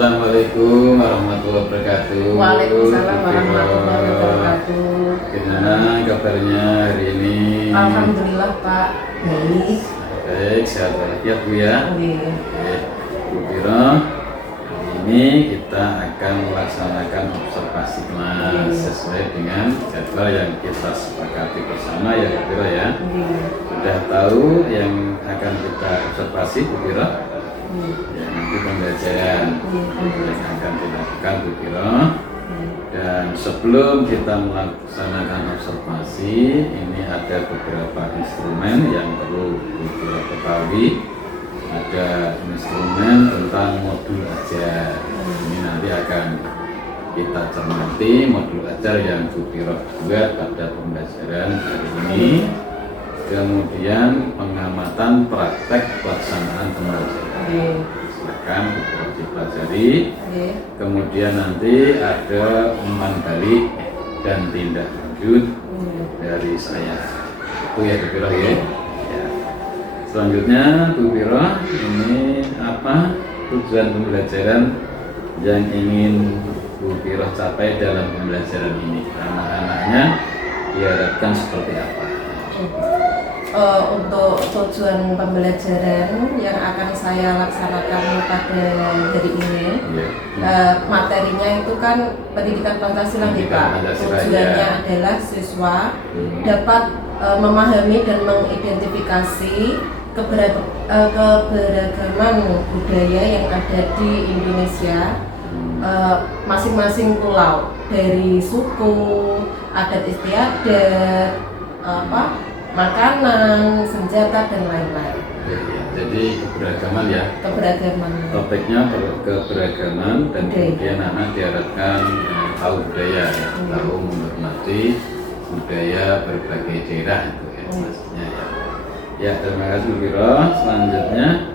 Assalamualaikum warahmatullahi wabarakatuh. Waalaikumsalam warahmatullahi wabarakatuh. Gimana kabarnya hari ini? Alhamdulillah Pak, baik. Baik, sehat walafiat Bu ya. Iya. Oke, Bu Viro, hari ini kita akan melaksanakan observasi kelas sesuai dengan jadwal yang kita sepakati bersama ya Bu Viro ya. Sudah tahu yang akan kita observasi Bu Viro? Ya, nanti pembelajaran yang akan dilakukan Bu Viro. Dan sebelum kita melaksanakan observasi, ini ada beberapa instrumen yang perlu Bu Viro ketahui. Ada instrumen tentang modul ajar. Ini nanti akan kita cermati modul ajar yang Bu Viro buat pada pembelajaran hari ini. Kemudian pengamatan praktek pelaksanaan pembelajaran. Silakan Bu Viro dipelajari. Kemudian nanti ada umpan balik dan tindak lanjut dari saya. Itu ya Bu Viro ya. Selanjutnya Bu Viro, ini apa tujuan pembelajaran yang ingin Bu Viro capai dalam pembelajaran ini? Anak-anaknya diharapkan seperti apa? Untuk tujuan pembelajaran yang akan saya laksanakan pada hari ini, materinya itu kan pendidikan Pancasila nih Pak. Tujuannya adalah siswa dapat memahami dan mengidentifikasi keberagaman budaya yang ada di Indonesia, masing-masing pulau, dari suku, adat istiadat, makanan, senjata dan lain-lain. Jadi keberagaman ya. Keberagaman. Topiknya keberagaman dan kemudian anak diharapkan tahu budaya, tahu menghormati budaya berbagai daerah itu ya maksudnya ya. Ya, terima kasih Bu Viro. Selanjutnya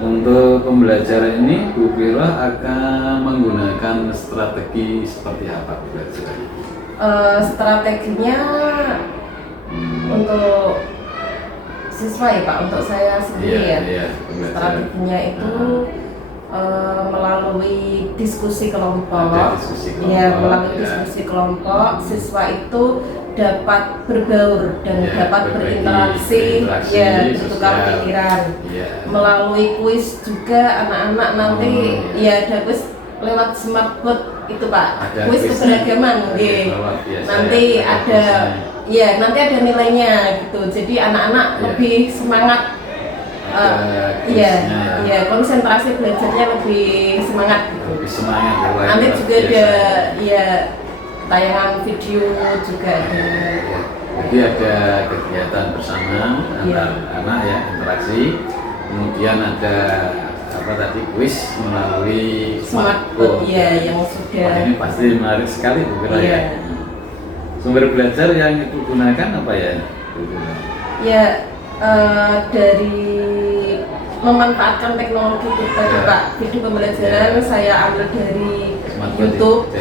untuk pembelajaran ini Bu Viro akan menggunakan strategi seperti apa pembelajarannya? Strateginya untuk siswa ya Pak, untuk saya sendiri strateginya itu melalui diskusi kelompok. Melalui diskusi kelompok, siswa itu dapat berbaur dan dapat berinteraksi, bertukar pikiran. Melalui kuis juga anak-anak nanti ada kuis lewat smartboard itu Pak, kuis keberagaman nanti ada nanti ada nilainya gitu, jadi anak-anak lebih semangat, konsentrasi belajarnya lebih semangat gitu. Nanti juga ada tayangan video juga ada. Jadi ada kegiatan bersama antar anak ya, interaksi. Kemudian ada kuis melalui smartboard yang sudah. Wah, ini pasti menarik sekali Bu Viro ya. Sumber belajar yang itu gunakan apa ya? Dari memanfaatkan teknologi kita Pak. Video pembelajaran saya ambil dari YouTube.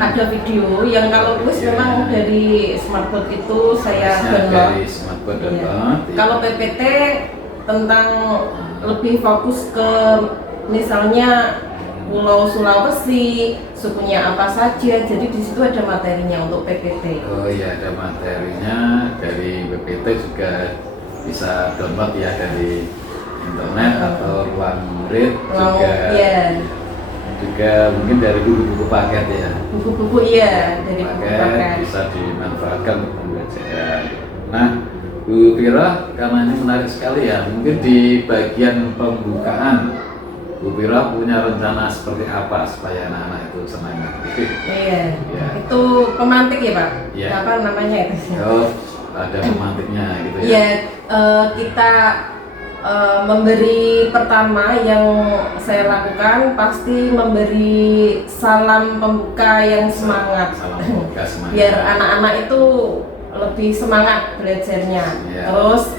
Ada video yang kalau kuis memang dari smartboard itu saya download. Kalau PPT tentang lebih fokus ke misalnya Pulau Sulawesi, sukunya apa saja, jadi di situ ada materinya untuk PPT. Oh iya, ada materinya dari PPT juga bisa download ya dari internet atau ruang murid juga mungkin dari buku-buku paket ya. Buku-buku dari buku paket bisa dimanfaatkan untuk pembelajaran. Nah, Bu Viro, karena ini menarik sekali ya, mungkin di bagian pembukaan Bu Viro punya rencana seperti apa supaya anak-anak itu semangat? Itu pemantik ya Pak? Apa namanya itu? Ada pemantiknya gitu ya? Kita memberi pertama yang saya lakukan pasti memberi salam pembuka yang semangat. Biar anak-anak itu lebih semangat belajarnya. Terus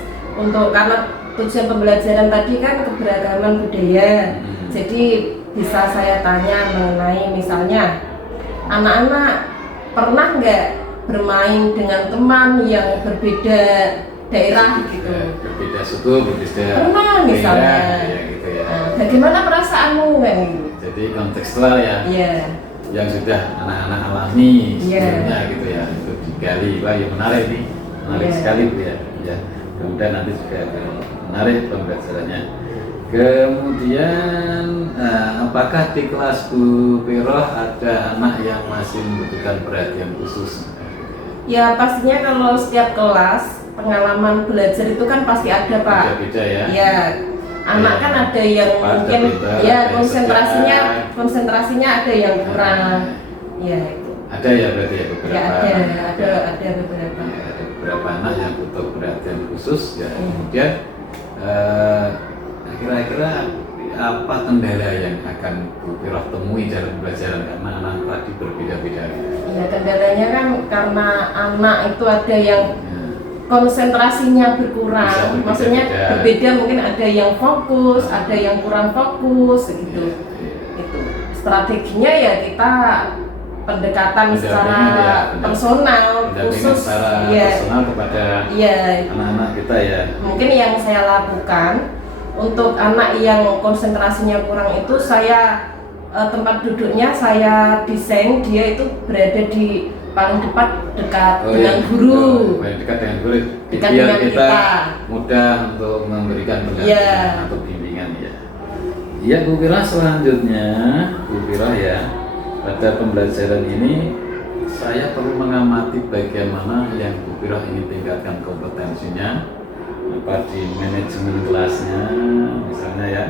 karena tujuan pembelajaran tadi kan keberagaman budaya, jadi bisa saya tanya mengenai misalnya anak-anak pernah nggak bermain dengan teman yang berbeda daerah gitu. Berbeda suku, berbeda Pernah misalnya. ya gitu ya. Nah, bagaimana perasaanmu kan? Jadi kontekstual ya. Iya. Yang sudah anak-anak alami Iya. sebelumnya gitu ya, itu digali. Wah, ya menarik nih, menarik Iya. sekali Bu ya. Ya, kemudian nanti juga akan menarik pembelajarannya. Kemudian, apakah di kelas Bu Piroh ada anak yang masih membutuhkan perhatian khusus? Ya pastinya kalau setiap kelas pengalaman belajar itu kan pasti ada Pak. Beda-beda ya. Ya, anak Ya. kan ada yang Pada mungkin beda, ada ya yang konsentrasinya ada yang kurang. Ya itu. Ada ya berarti ya beberapa. Ya anak. ada beberapa. Ya, ada beberapa anak yang butuh perhatian khusus ya. Hmm. Kemudian kira-kira apa kendala yang akan Bu Piroh temui dalam pembelajaran karena anak tadi berbeda-beda? Ya kendalanya kan karena anak itu ada yang Ya. konsentrasinya Bisa berkurang, berbeda-beda. maksudnya berbeda, mungkin ada yang fokus, ada yang kurang fokus gitu. Itu strateginya ya kita pendekatan secara personal khusus secara ya. personal kepada Iya. anak-anak kita ya. Mungkin yang saya lakukan untuk anak yang konsentrasinya kurang itu saya tempat duduknya saya desain dia itu berada di paling dekat dengan guru. Paling dekat dengan guru. Dekat Biar dengan kita kita. mudah untuk memberikan pendampingan Iya. atau bimbingan ya. Iya Bu Piroh, selanjutnya Bu Piroh ya, pada pembelajaran ini saya perlu mengamati bagian mana yang Bu Piroh ingin tingkatkan kompetensinya, apa di manajemen kelasnya misalnya ya,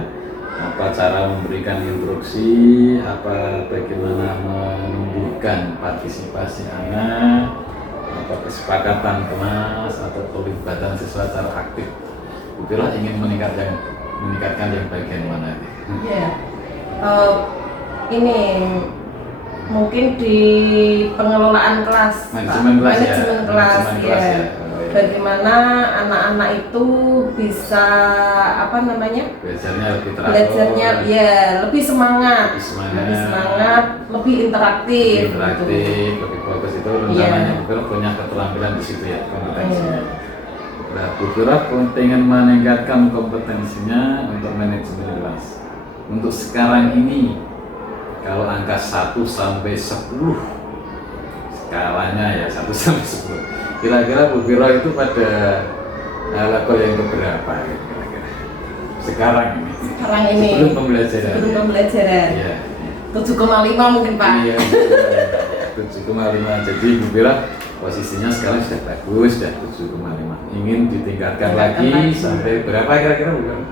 apa cara memberikan instruksi, apa bagaimana menumbuhkan partisipasi anak, apa kesepakatan kelas atau pelibatan siswa secara aktif. Bu Piroh ingin meningkatkan yang bagian mana ini? Ya, ini mungkin di pengelolaan kelas, Manajemen kelas ya. Manajemen kelas, Manajemen ya. kelas ya. Bagaimana anak-anak itu bisa apa namanya? Belajarnya lebih teratur. Belajarnya ya lebih semangat, lebih interaktif. Lebih interaktif, lebih fokus itu rencananya Bu Piroh punya keterampilan di situ ya, kompetensinya. Nah, Bu Piroh ingin meningkatkan kompetensinya untuk manajemen kelas. Untuk sekarang ini, kalau angka 1 sampai 10 skalanya ya 1 sampai 10. Kira-kira Bu Piroh itu pada level yang keberapa gitu, kira-kira? Sekarang ini. Sebelum pembelajaran. Sebelum pembelajaran. Iya. 7,5 mungkin Pak. Iya, 7,5. Jadi Bu Piroh posisinya sekarang sudah bagus, sudah 7,5. Ingin ditingkatkan lagi sampai berapa kira-kira Bu Piroh?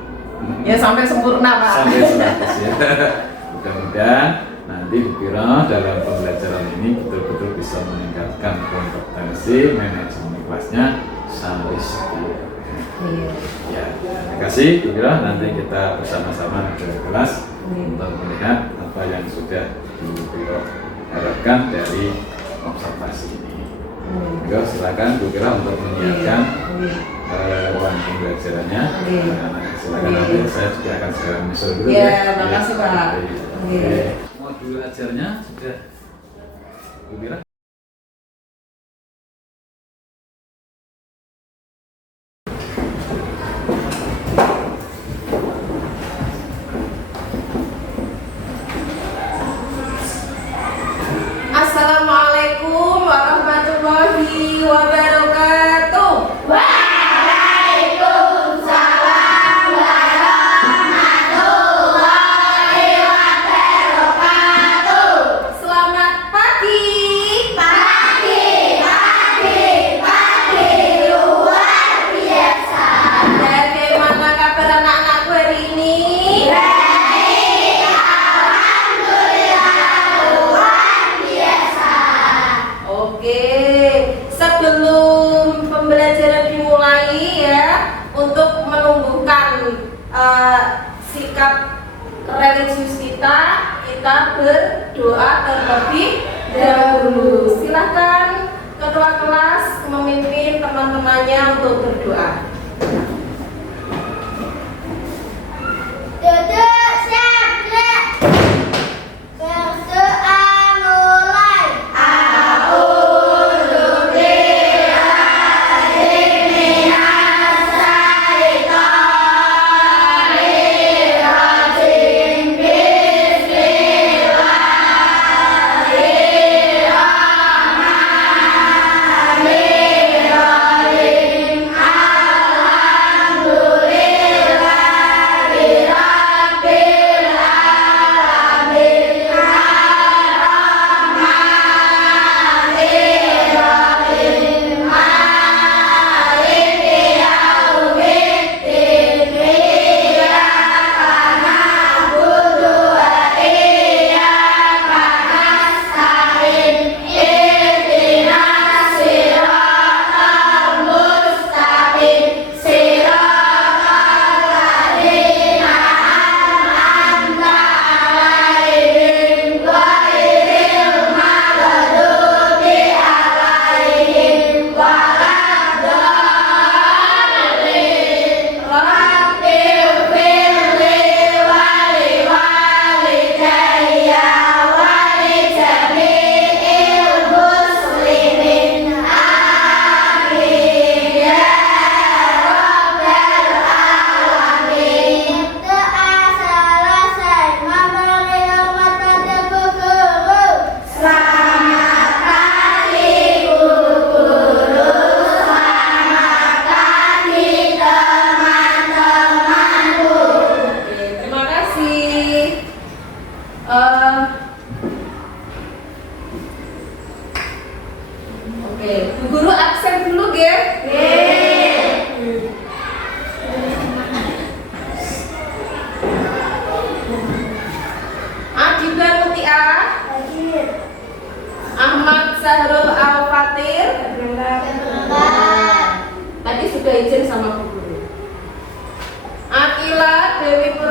Ya sampai sempurna Pak. Sampai 100 ya. Mudah-mudahan nanti Bu Piroh dalam pembelajaran ini betul-betul bisa meningkatkan kompetensi manajemen kelasnya sampai 10. Iya. Ya, terima kasih Bu Piroh. Nanti kita bersama-sama ke kelas untuk melihat apa yang sudah Bu Piroh harapkan dari observasi ini. Yo, silakan Bu Piroh untuk menyiapkan ruang pembelajarannya. Silakan nanti saya juga akan segera menyusul dulu. Ya, makasih Pak. Modul ajarnya sudah Bu Piroh. Assalamualaikum warahmatullahi wabarakatuh. Waalaikumsalam warahmatullahi wabarakatuh. Selamat pagi. Pagi luar biasa. Bagaimana kabar anak-anakku hari ini? Baik, alhamdulillah luar biasa. Oke, sebelum pembelajaran dimulai ya, untuk menumbuhkan sikap religius kita berdoa terlebih dahulu. Silahkan ketua kelas memimpin teman-temannya untuk berdoa. Duduk siap, gerak. Berdoa mulai. A'udzu billahi minasy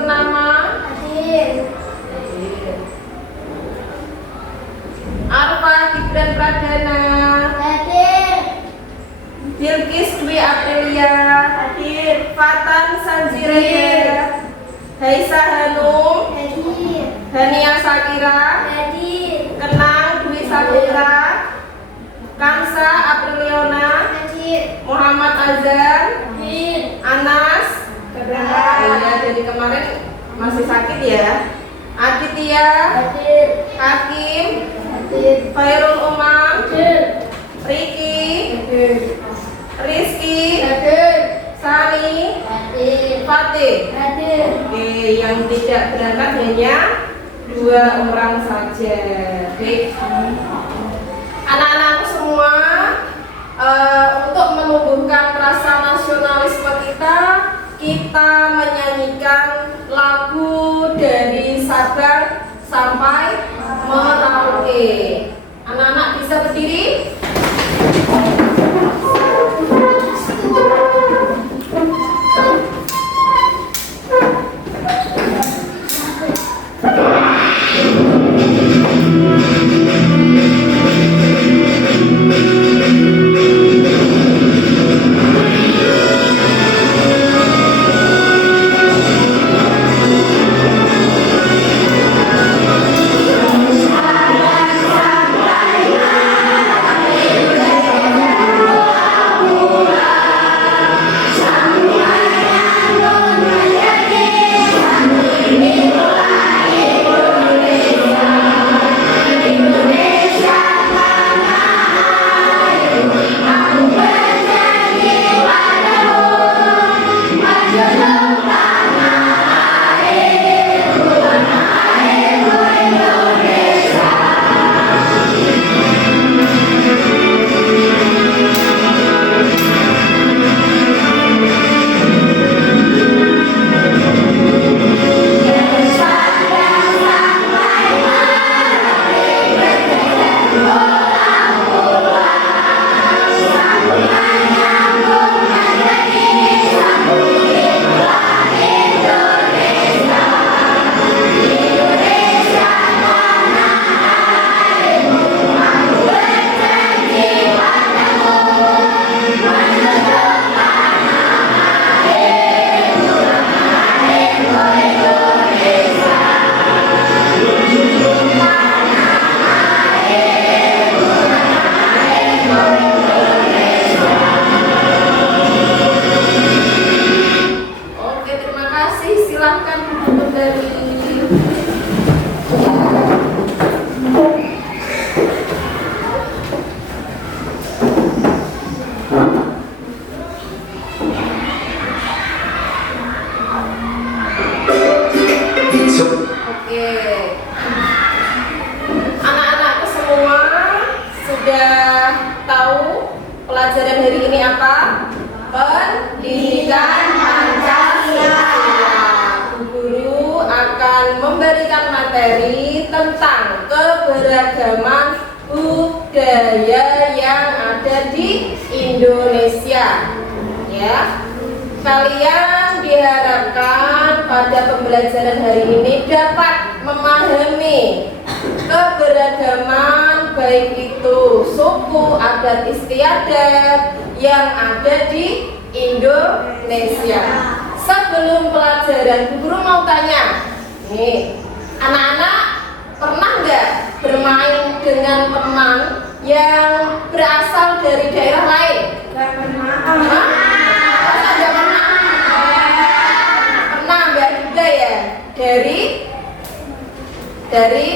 Purnama. Hadir. Arfa Gibran Pradana. Hadir. Bilkis Dwi Aprilia. Hadir. Fatan Sanjirega. Haisa Hanum. Hadir. Hania Sakira. Hadir. Kenang Dwi Saputra. Kansa Apriliona. Hadir. Muhammad Azhar. Hadir. Anas. Ya, dari kemarin masih sakit ya. Aditya. Hadir. Hakim. Hadir. Khairul Umam. Hadir. Riki. Hadir. Rizky. Hadir. Sani. Hadir. Fatih. Hadir. Oke, yang tidak berangkat hanya 2 orang saja. Baik. Anak-anakku semua, untuk menumbuhkan rasa nasionalisme kita menyanyikan lagu dari Sabang sampai Merauke. Anak-anak bisa berdiri? Pelajaran hari ini apa? Pendidikan Pancasila. Bu Guru akan memberikan materi tentang keberagaman budaya yang ada di Indonesia. Ya, kalian diharapkan pada pembelajaran hari ini dapat memahami keberagaman baik itu suku, adat istiadat yang ada di Indonesia. Sebelum pelajaran, Bu Guru mau tanya, nih, anak-anak pernah nggak bermain dengan teman yang berasal dari daerah lain? Nggak pernah. Hah? Masa nggak pernah? Pernah nggak juga ya? Dari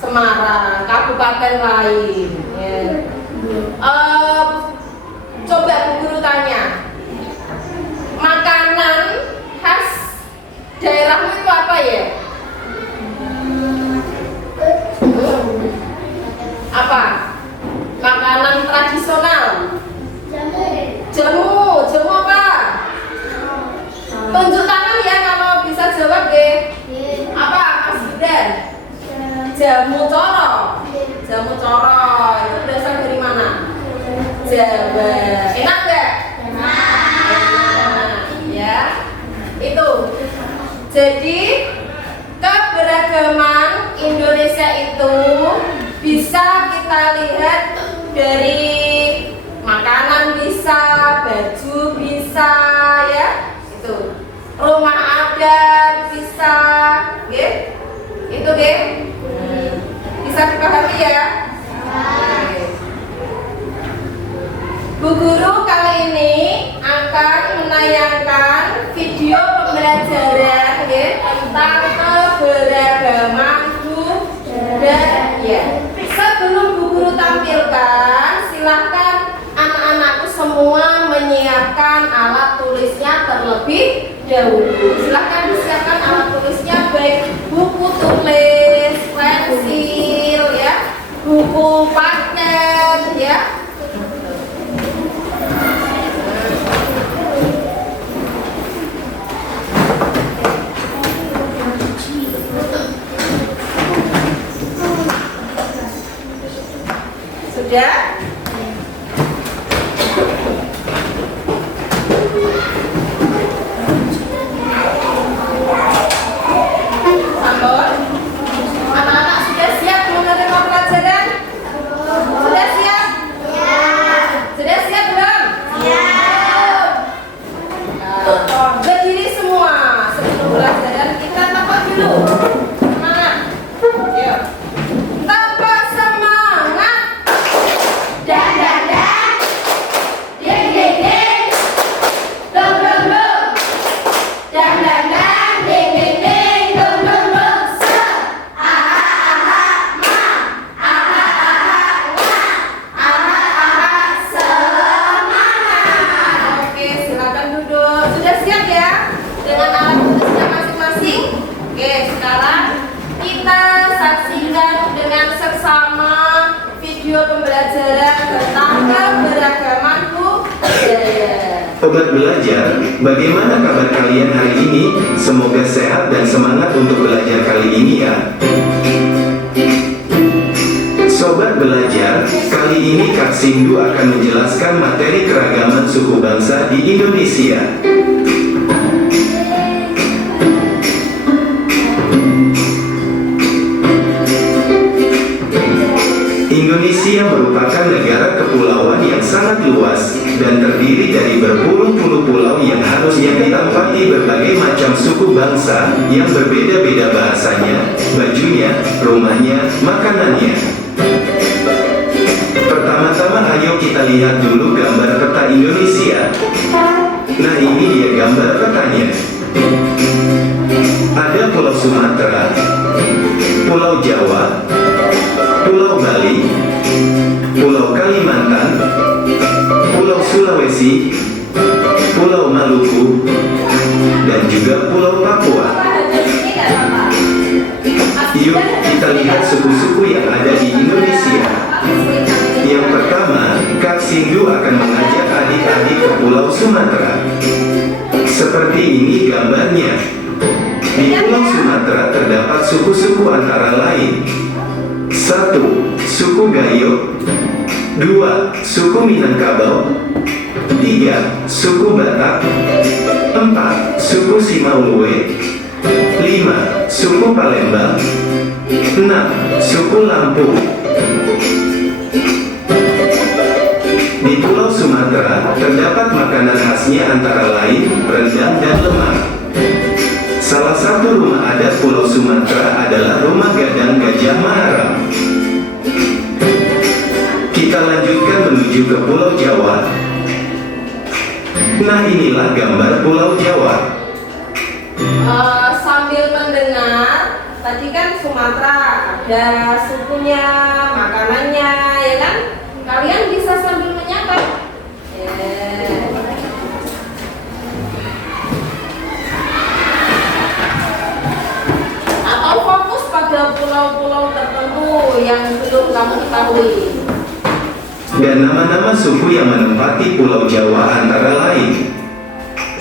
Semarang, kabupaten lain. Ya. Coba Bu Guru tanya, makanan khas daerahmu itu apa ya? Apa? Makanan tradisional? Jamu apa? Tunjuk tangan ya kalau bisa jawab deh. Apa Mas Gibran? Jamu coro. Jamu coro itu berasal dari mana? Jawa. Enak nggak? Enak. Ya. Itu. Jadi keberagaman Indonesia itu bisa kita lihat dari makanan bisa, baju bisa, ya, itu rumah adat bisa, itu bisa dipahami ya. Bu Guru kali ini akan menayangkan video pembelajaran tentang keberagaman budaya. Sebelum Bu Guru tampilkan, silahkan anak-anakku semua menyiapkan alat tulisnya terlebih dahulu. Silahkan disiapkan alat tulisnya, baik buku tulis, pensil, ya, buku paket, ya. Sudah? Sambon? Anak-anak sudah siap menerima pelajaran? Sudah siap? Ya. Sudah siap belum? Ya. Berdiri semua sebelum pelajaran kita tapak dulu. Semangat. Yuk. Tapak semangat. Dan dan dan. Ding ding ding. Dong dong dong. Dan dan dan. Ding ding ding. Dong dong dong. Se. Aha aha ma. Aha aha wa. Aha aha semangat. Oke, silakan duduk. Sudah siap ya? Dengan alat tulisnya masing-masing. Oke, sekarang kita saksikan dengan seksama video pembelajaran tentang keberagaman budaya. Sobat belajar, bagaimana kabar kalian hari ini? Semoga sehat dan semangat untuk belajar kali ini ya. Sobat belajar, kali ini Kak Sindu akan menjelaskan materi keragaman suku bangsa di Indonesia. Indonesia merupakan negara kepulauan yang sangat luas dan terdiri dari berpuluh-puluh pulau yang harusnya ditempati berbagai macam suku bangsa yang berbeda-beda bahasanya, bajunya, rumahnya, makanannya. Pertama-tama ayo kita lihat dulu gambar peta Indonesia. Nah, ini dia gambar petanya. Ada Pulau Sumatera, Pulau Jawa, Pulau Bali, Pulau Kalimantan, Pulau Sulawesi, Pulau Maluku, dan juga Pulau Papua. Yuk kita lihat suku-suku yang ada di Indonesia. Yang pertama, Kak Sindu akan mengajak adik-adik ke Pulau Sumatera. Seperti ini gambarnya. Di Pulau Sumatera terdapat suku-suku antara lain: 1. Suku Gayo, 2. Suku Minangkabau, 3. Suku Batak, 4. Suku Simauluwe, 5. Suku Palembang, 6. Suku Lampung. Di Pulau Sumatera terdapat makanan khasnya antara lain rendang dan lemang. Salah satu rumah adat Pulau Sumatera adalah Rumah Gadang Gajah Maharam. Kita lanjutkan menuju ke Pulau Jawa. Nah, inilah gambar Pulau Jawa. Sambil mendengar, tadi kan Sumatera ada sukunya, makanannya, ya kan? Kalian bisa sambil menyapa. Atau fokus pada pulau-pulau tertentu yang belum kamu ketahui. Dan nama-nama suku yang menempati Pulau Jawa antara lain: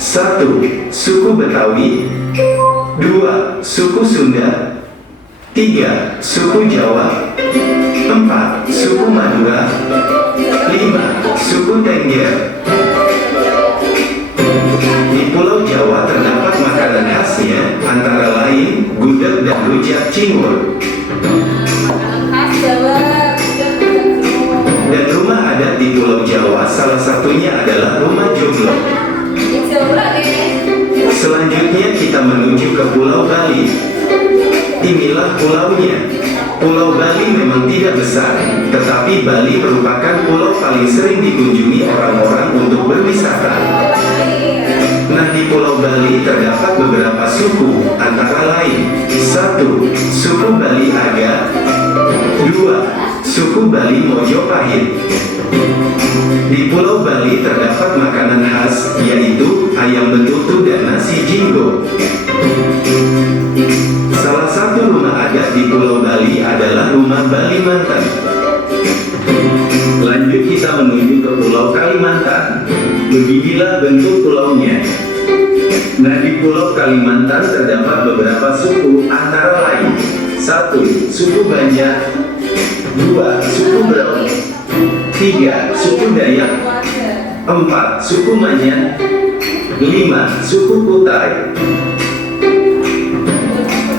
1. Suku Betawi, 2. Suku Sunda, 3. Suku Jawa, 4. Suku Madura, 5. Suku Tengger. Di Pulau Jawa terdapat makanan khasnya antara rujak cingur. Makanan khas Jawa. Dan rumah adat di Pulau Jawa salah satunya adalah rumah joglo. Ini Jawa nih. Selanjutnya kita menuju ke Pulau Bali. Inilah pulaunya. Pulau Bali memang tidak besar, tetapi Bali merupakan pulau paling sering dikunjungi orang-orang untuk berwisata. Nah, di Pulau Bali terdapat beberapa suku, antara lain 1. Suku Bali Aga. 2. Suku Bali Mojopahit. Di Pulau Bali terdapat makanan khas, yaitu ayam betutu dan nasi jinggo. Salah satu rumah adat di Pulau Bali adalah rumah Bali Mantan. Lanjut kita menuju ke Pulau Kalimantan. Beginilah bentuk pulaunya. Nah, di Pulau Kalimantan terdapat beberapa suku, antara lain 1. Suku Banjar. 2. Suku Brau. 3. Suku Dayak. 4. Suku Manyan. 5. Suku Kutai.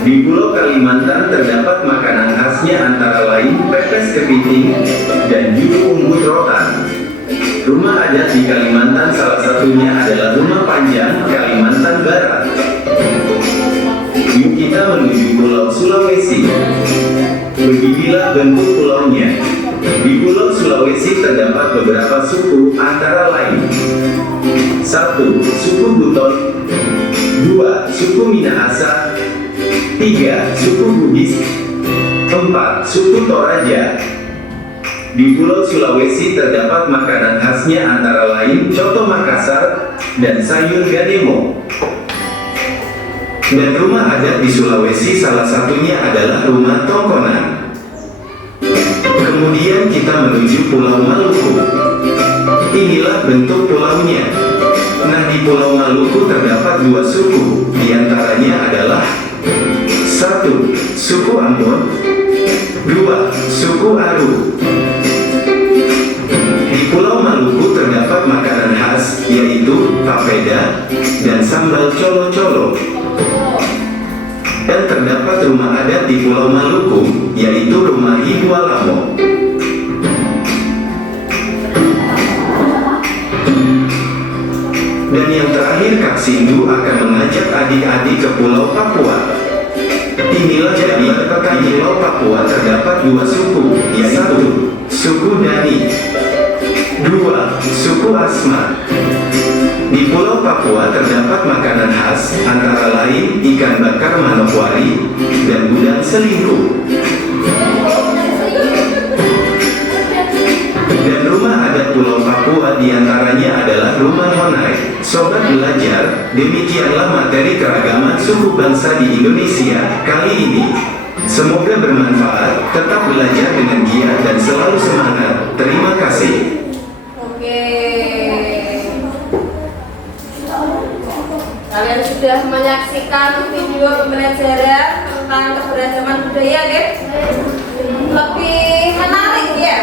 Di Pulau Kalimantan terdapat makanan khasnya antara lain pepes kepiting dan juga unggut rotan. Rumah adat di Kalimantan salah satunya adalah Rumah Panjang, Kalimantan Barat. Yuk kita menuju Pulau Sulawesi. Beginilah bentuk pulaunya. Di Pulau Sulawesi terdapat beberapa suku, antara lain 1. Suku Buton. 2. Suku Minahasa. 3. Suku Bugis. 4. Suku Toraja. Di Pulau Sulawesi terdapat makanan khasnya antara lain coto Makassar dan sayur gademo. Dan rumah adat di Sulawesi salah satunya adalah rumah tongkonan. Kemudian kita menuju Pulau Maluku. Inilah bentuk pulaunya. Nah, di Pulau Maluku terdapat 2 suku, diantaranya adalah 1. Suku Ambon. 2. Suku Aru. Di Pulau Maluku terdapat makanan khas, yaitu papeda dan sambal colo-colo. Dan terdapat rumah adat di Pulau Maluku, yaitu Rumah Higualamo. Dan yang terakhir, Kak Sindu akan mengajak adik-adik ke Pulau Papua. Inilah jadi peta di Pulau Papua terdapat 2 suku, yaitu suku Dani. 2. Suku Asma. Di Pulau Papua terdapat makanan khas, antara lain ikan bakar Manokwari dan udang selingkuh. Dan rumah adat Pulau Papua diantaranya adalah Rumah Honai. Sobat belajar, demikianlah materi keragaman suku bangsa di Indonesia kali ini. Semoga bermanfaat, tetap belajar dengan giat dan selalu semangat. Terima kasih. Oke. Kalian sudah menyaksikan video pembelajaran tentang keberagaman budaya, ya? Lebih menarik ya?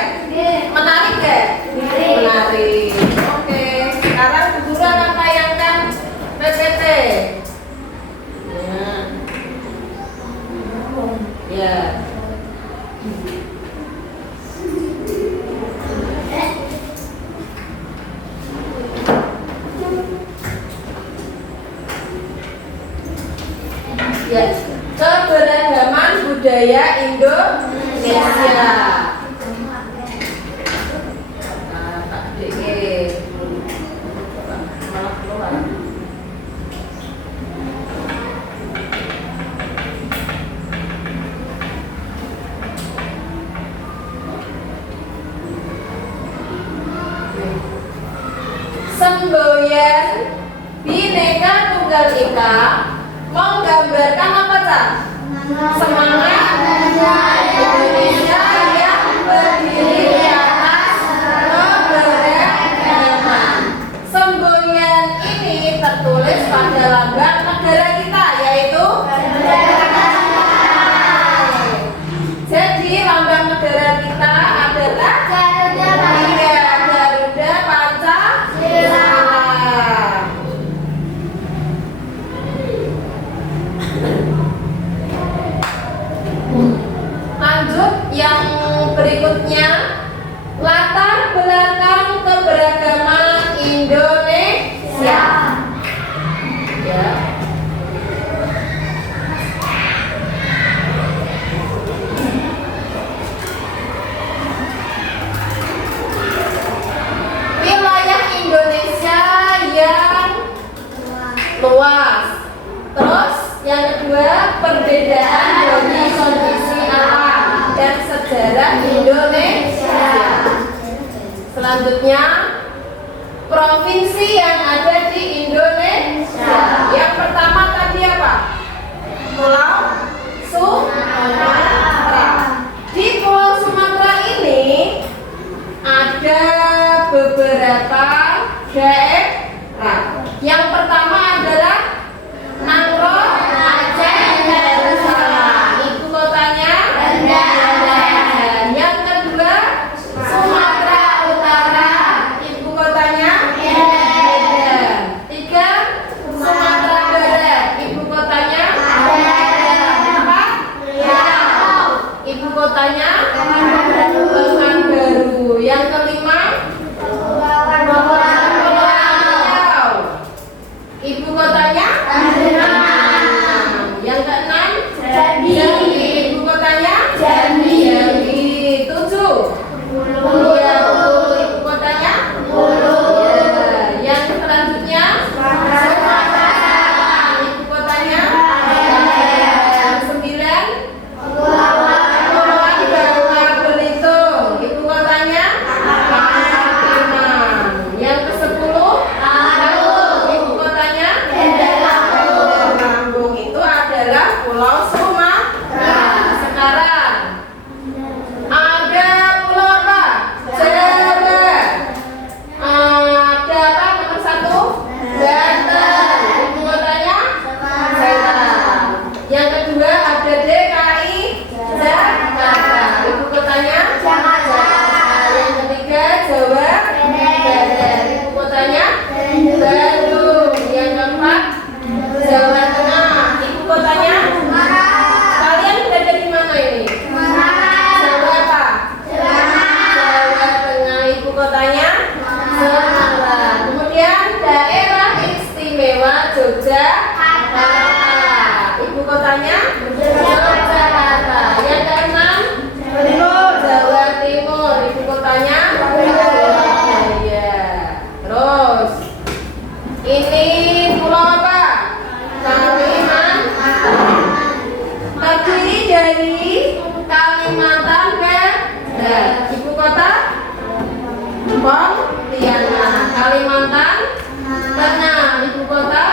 Menarik ya? Menarik. Oke. Sekarang Bu Guru akan tayangkan PPT. Ya. Ya, keberagaman budaya Indonesia. Nah, tak dikit. Malah keluar. Semboyan Bhinneka Tunggal Ika menggambarkan apa, Cak? Semangat Indonesia yang berdiri di atas keberagaman. Semboyan ini tertulis pada lambang negara kita, yaitu jadi lambang negara kita adalah Garuda Pancasila. luas. Terus yang kedua, perbedaan dari kondisi alam dan sejarah Indonesia. Selanjutnya, provinsi yang ada di Indonesia. Yang pertama tadi apa? Pulau Sumatera. Di Pulau Sumatera ini ada beberapa daerah. Yang pertama adalah Nangro, Aceh, Darussalam. Ibu kotanya Medan. Yang kedua, Sumatera Utara. Ibu kotanya Medan. Tiga, Sumatera Barat. Ibu kotanya Empat, Riau. Ibu kotanya Pekanbaru. Yang kelima, Riau. Ibu kotanya yang keenam, Jambi. Ibu kotanya Jambi. Tujuh, ibu kotanya ya. Yang selanjutnya, ibu kotanya yang sembilan, Kepulauan Bangka Belitung. Ibu kotanya Pangkal. Yang ke-10, ibu kotanya Lampung. Itu adalah Pulau Sumatera. Sekarang ada pulau apa? Jawa. Ada apa nomor 1? Banten. Ibu kotanya Jakarta. Yang kedua ada DKI Jakarta. Ibu kotanya Jakarta. Yang ketiga Jawa Barat. Ibu kotanya Bandung. Yang keempat Jawa Tengah. Ibu kotanya kalian berada di mana ini? Jawa apa? Jawa Tengah. Ibu kotanya Semarang. Kemudian daerah istimewa Yogyakarta. Ibu kotanya Yogyakarta. Yang keenam Jawa Timur. Ibu kotanya Surabaya. Terus ini pulau apa? Kalimantan. Terdiri dari Kalimantan Barat. Ibu kota Pontianak. Kalimantan Tengah. Ibu kota,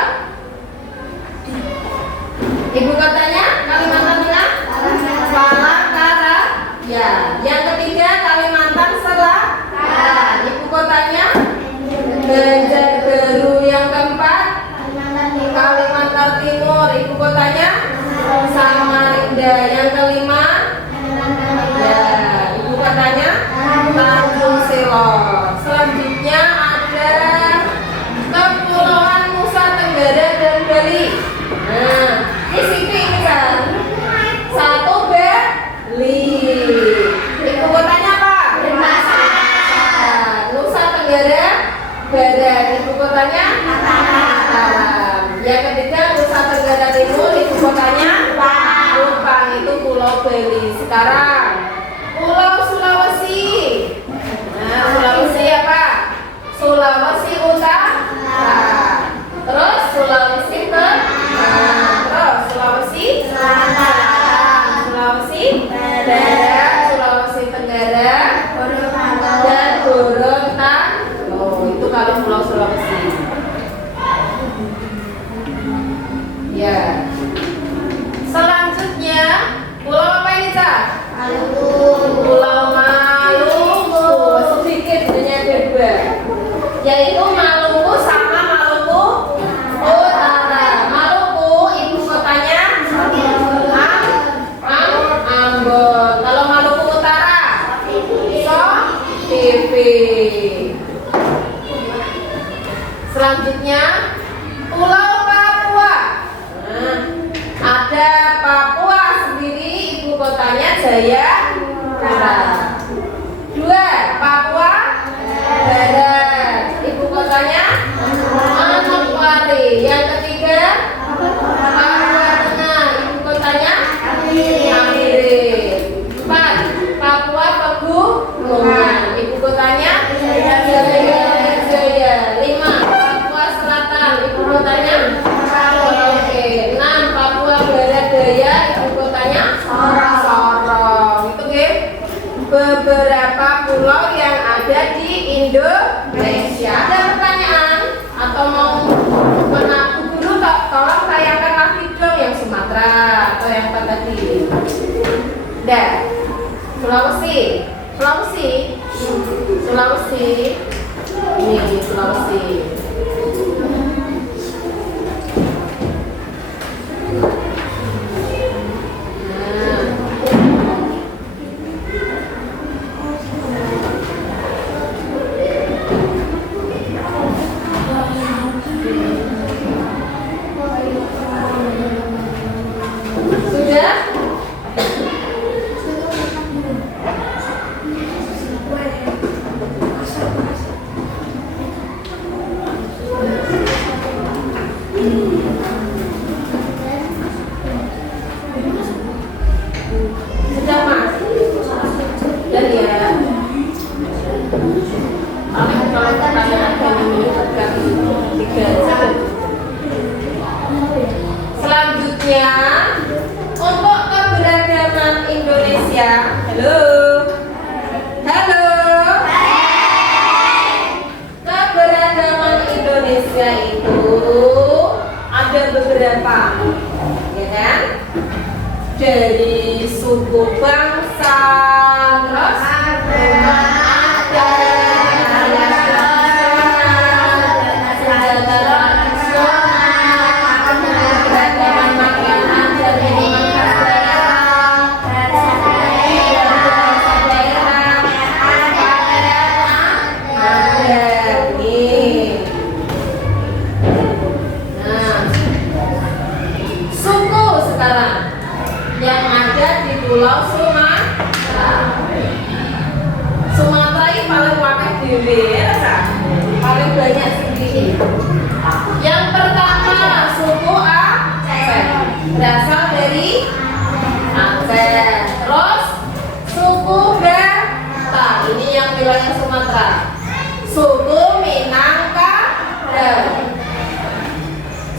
ibu kotanya Kalimantan Tengah, Palangkaraya. Yang ketiga Kalimantan Selatan. Ibu kotanya Banjarbaru. Yang keempat Kalimantan Timur. Ibu kotanya Samarinda. Yang kelima ibu kotanya Tanjung Selor. Selanjutnya ada Kepulauan Nusa Tenggara dan Bali. Nah, di sini ini kan 1 Bali. Ibu kotanya apa? Denpasar. Nusa Tenggara Barat. Ibu kotanya Mataram. Yang ketiga Nusa Tenggara Timur. Ibu kotanya Kupang. Itu Pulau Bali. Sekarang Pulau Sulawesi. Nah, Sulawesi apa? Sulawesi Utara. Terus Sulawesi Tengah. Terus Sulawesi Selatan. Sulawesi Barat. Sulawesi Tenggara dan Gorontalo. Itu kalau Pulau Sulawesi. Ya. Selanjutnya pulau apa ini, Cak? Pulau Maluku. Sedikit hanya ada 2, yaitu Maluku sama Maluku Utara. Maluku ibu kotanya Ambon. Kalau Maluku Utara TV. Selanjutnya Pulau Papua. Nah, ada Papua sendiri, ibu kotanya Jayapura. 2 Papua Barat, ibu kotanya Manokwari. Yang ketiga Papua Tengah, ibu kotanya Namirin. 4 Papua Pegunungan, ibu kotanya Jaya. 5 Papua Selatan, ibu kotanya Ndak. Sulawesi. Sulawesi. Sulawesi. Ini Sulawesi. Selanjutnya untuk keberagaman Indonesia. Halo. Halo. Keberagaman Indonesia itu ada beberapa, ya kan? Dari suku bangsa, terus Pulau Sumatera. Sumatera ini paling wakil dewe, paling banyak sendiri. Yang pertama suku Aceh, berasal dari Aceh. Terus suku Batak, ini yang wilayah Sumatera. Suku Minangkabau,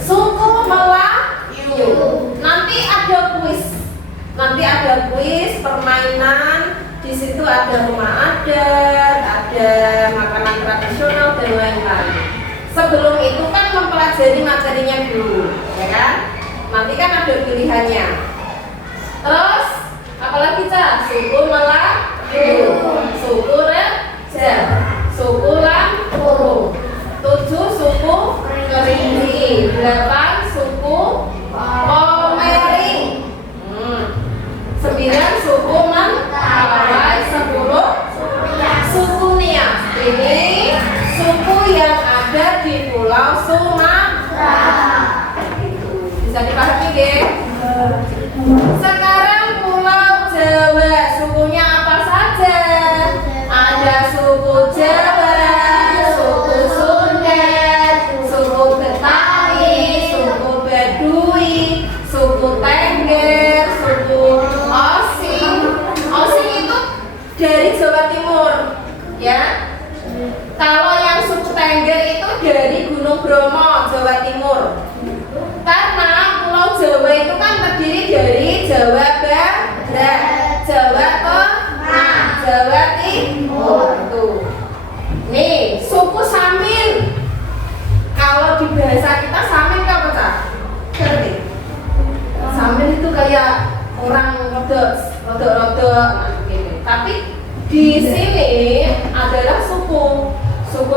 suku Melayu. Nanti ada kuis, permainan. Di situ ada rumah adat, ada makanan tradisional dan lain-lain. Sebelum itu kan mempelajari materinya dulu, ya kan? Nanti kan ada pilihannya. Terus apalagi Cak? Suku Melayu, suku Reja, suku Lampung, 7 suku Kerinci, 8 suku Komering, 9 suku Mentawai, 10 suku Nias. Ini suku yang ada di Pulau Sumatera. Bisa dipahami deh. Sekarang Pulau Jawa, sukunya apa saja? Ada suku Jawa, suku Sunda, suku Betawi, suku Baduy, suku Tengger, suku Osing. Osing itu dari Jawa Timur, ya. Kalau yang suku Tengger itu dari Gunung Bromo, Jawa Timur. Karena Pulau Jawa itu kan terdiri dari Jawa Barat, Jawa Tengah, Jawa Timur. Tuh. Nih, suku Samin. Kalau di bahasa kita Samin apa, Cak? Ngerti? Samin itu kayak orang rodok gitu. Tapi di sini adalah suku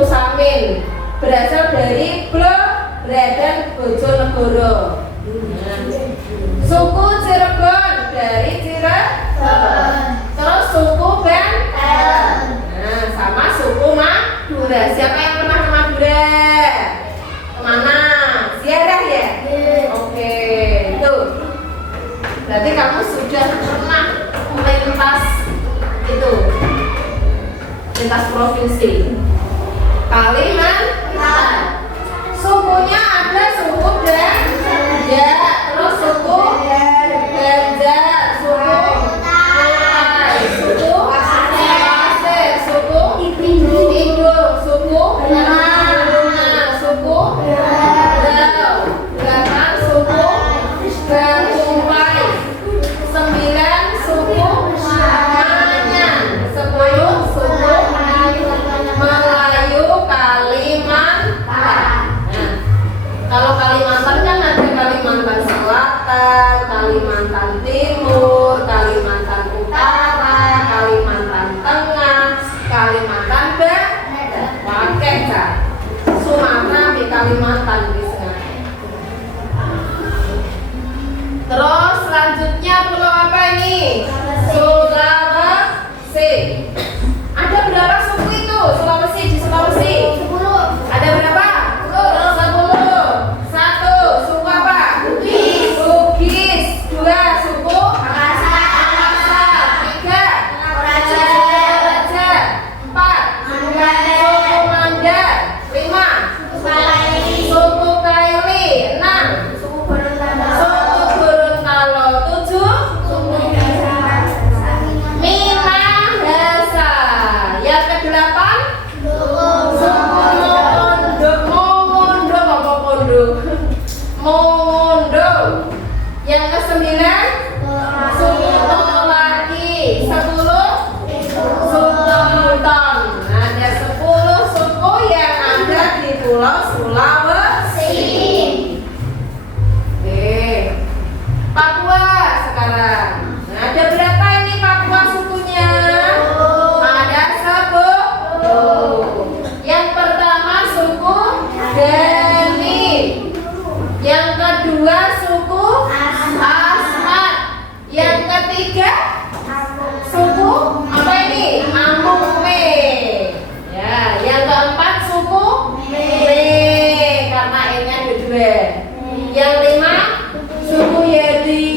Samin, berasal dari Blora dan Bojonegoro. Suku Cirebon dari Cirebon. Terus suku Banten. Nah, sama suku Madura. Siapa yang pernah ke Madura? Kemana? Ziarah ya? Oke, itu. Berarti kamu sudah pernah melintas itu, lintas provinsi. Kalimantan. Sukunya ada suku Danja, terus suku Ganja, suku Mulai, suku Pasir, suku Tidung, suku Luna, suku Dau, 8 suku Bangkumpai, 9 suku Manyan, 10 suku Melayu Kalimantan. Nah, kalau Kalimantan kan ada Yang ke-9 suku Tolaki. 10 suku Buton. Ada 10 suku yang ada di Pulau Sulawesi. Oke. Papua sekarang. Nah, ada berapa ini Papua sukunya? Ada 10. Yang pertama suku Dani. Yang kedua suku Asmat. Yang ketiga suku apa ini? Amume. Ya, yang keempat suku Me karena E-nya ada 2. Yang 5 suku Yedi.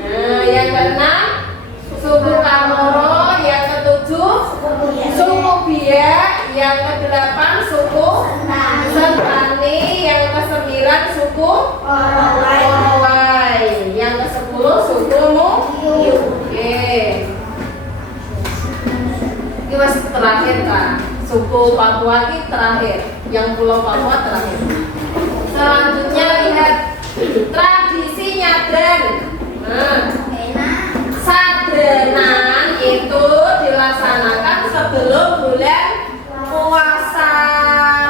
Nah, yang ke-6 suku Kamoro. Yang ke-7 suku Biak. Yang ke-8 suku Sentani. Yang ke-9 suku Orowai. Yang ke-10 suku Muyu. Oke. Ini masih terakhir Kak. Suku Papua ini terakhir. Yang Pulau Papua terakhir. Selanjutnya lihat tradisi nyadran. Nah, sadranan itu dilaksanakan sebelum bulan puasa.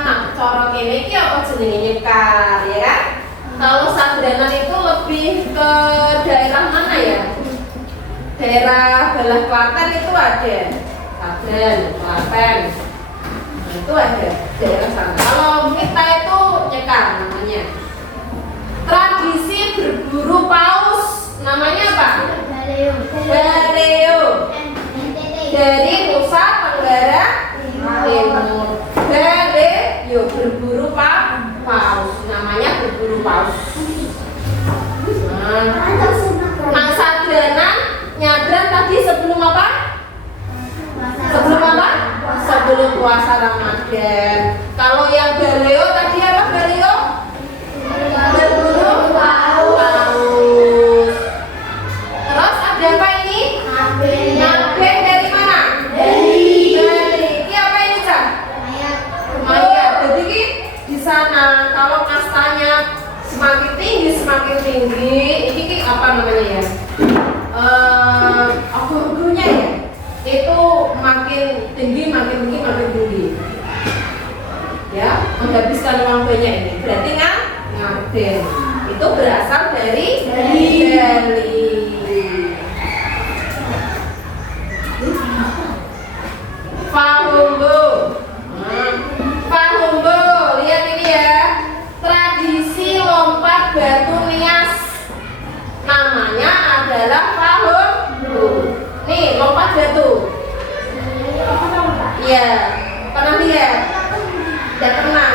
Nah, corong ini apa jenenge nyekar ya kan? Kalau sadranan itu lebih ke daerah mana ya? Daerah Balah Klaten itu ada sadran, Klaten. Nah, itu ada daerah sana. Kalau kita itu nyekar namanya. Tradisi berburu paus namanya apa? Baleo. Dari Nusa Tenggara Timur. Baleo berburu paus. Namanya berburu paus. Nah, sadranan nyadran tadi sebelum apa? Sebelum apa? Sebelum puasa Ramadan. Kalau yang baleo tadi apa baleo? Berburu paus. Terus ada apa ini? Ngaben dari mana? Dari. Ini apa ini Cak? Mayat. Jadi di sana kalau kastanya semakin tinggi. Ini apa namanya ya? Gurunya ya. Itu makin tinggi. Ya, menghabiskan uang banyak ini. Berarti ngaben. Itu berasal dari Bali. Fahumbo. Fahumbo, lihat ini ya. Tradisi lompat batu nias. Namanya adalah Fahumbo. Nih, lompat batu. Iya, pernah lihat? Tidak pernah.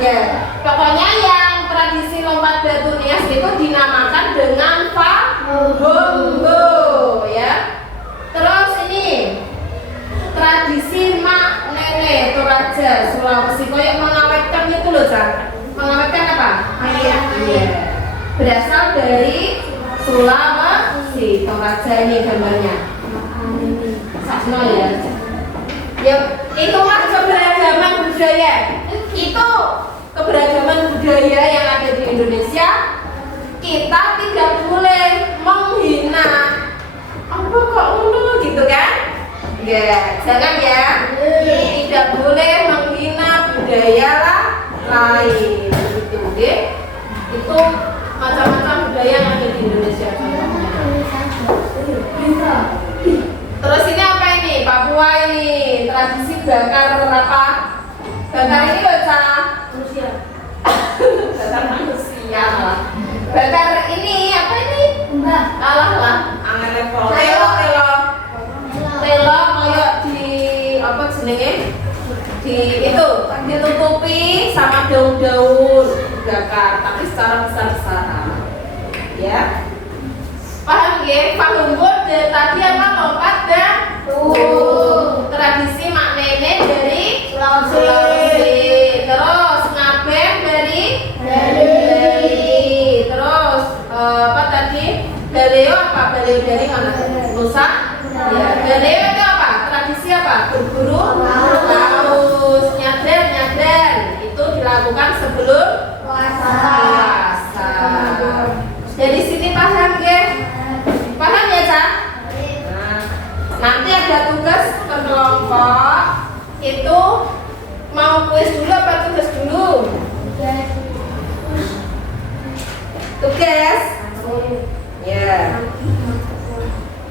Ya, pokoknya yang tradisi lompat batu nias itu dinamakan dengan Fahumbo ya. Terus ini tradisi Mak Nene Toraja Sulawesi, kayak mengawetkan itu loh Cak. Mengawetkan apa? Iya. Berasal dari Sulawesi. Toraja ini gambarnya. Sakno ya. Ya, itu mah keberagaman budaya. Itu keberagaman budaya yang ada di Indonesia. Kita tidak boleh menghina. Apa kok ngono gitu kan? Ya, jangan ya. Tidak boleh menghina budaya lain. Gitu, oke? Itu macam-macam budaya yang ada di Indonesia. Terus ini apa ini? Papua ini tradisi bakar apa? Bakar ini loh Cak. Bakar manusia malah. Bakar ini apa ini? Lah. Telo kayak di apa jenenge? Ditutupi sama daun-daun bakar tapi secara besar-besaran. Ya. Paham ya? Fahumbo tadi apa? Lompat batu. Tradisi Mak Nene dari Sulawesi. Terus ngaben dari Bali. Terus apa tadi? Baleo apa? Baleo dari mana? Nusa. Ya. Baleo itu apa? Tradisi apa? Berburu paus. Nyadran itu dilakukan sebelum puasa. kelompok itu mau kuis dulu apa tugas dulu? Tugas? Ya.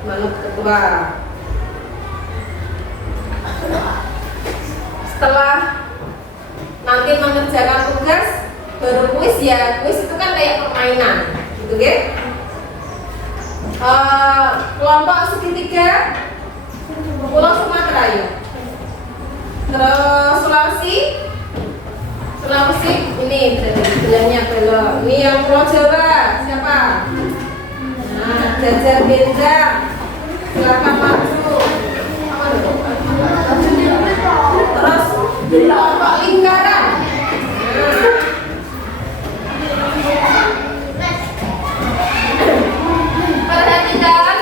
Menurut ketua. Setelah nanti mengerjakan tugas baru kuis ya. Kuis itu kan kayak permainan, gitu kan? Kelompok segitiga Pulau Sumatera ya. Terus Sulawesi ini bilangnya belok. Ini yang Pulau Jawa siapa? Nah, Jajar Benjang. Silakan maju. Terus kelompok lingkaran. Perhatikan.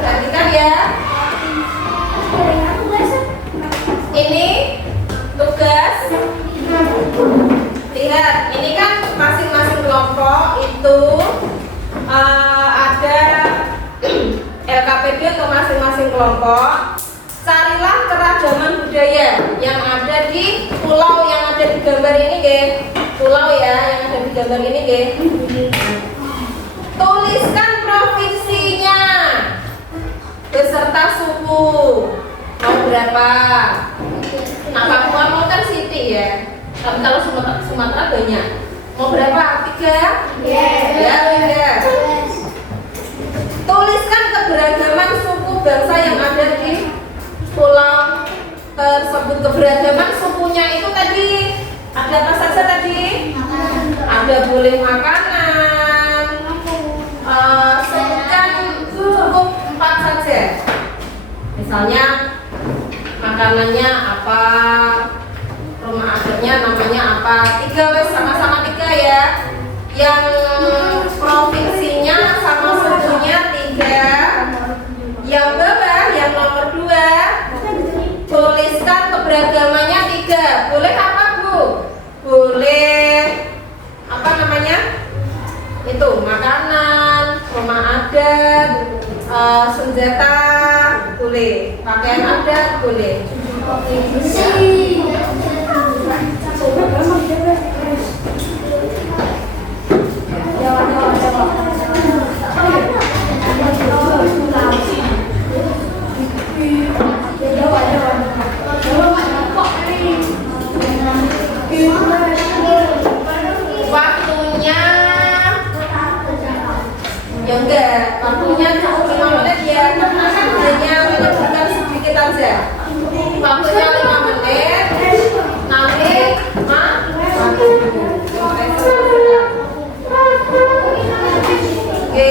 Perhatikan ya. Ini tugas. Lihat, ini kan masing-masing kelompok itu ada LKPD untuk masing-masing kelompok. Carilah keragaman budaya yang ada di pulau yang ada di gambar ini, ge. Pulau ya yang ada di gambar ini, ge. Tuliskan provinsinya beserta suku. Mau berapa? Nah, Papua mau kan Siti ya. Tapi kalau Sumatera banyak. Mau berapa? 3? Ya, 3. Tuliskan keberagaman suku bangsa yang ada di pulau tersebut. Keberagaman sukunya itu tadi ada apa saja tadi? Ada boleh makanan. Sebutkan cukup 4 saja. Misalnya makanannya apa, rumah adatnya namanya apa. 3 wes sama-sama 3 ya. Yang provinsinya sama sukunya 3. Yang bawah yang nomor 2 tuliskan keberagamannya 3. Boleh apa Bu? Boleh apa namanya? Itu makanan, rumah adat, senjata boleh, pakaian adat boleh. Waktunya ya enggak, waktunya cukup 5 menit ya, karena kan hanya menyebutkan sedikit aja. Waktunya 5 menit, nanti oke.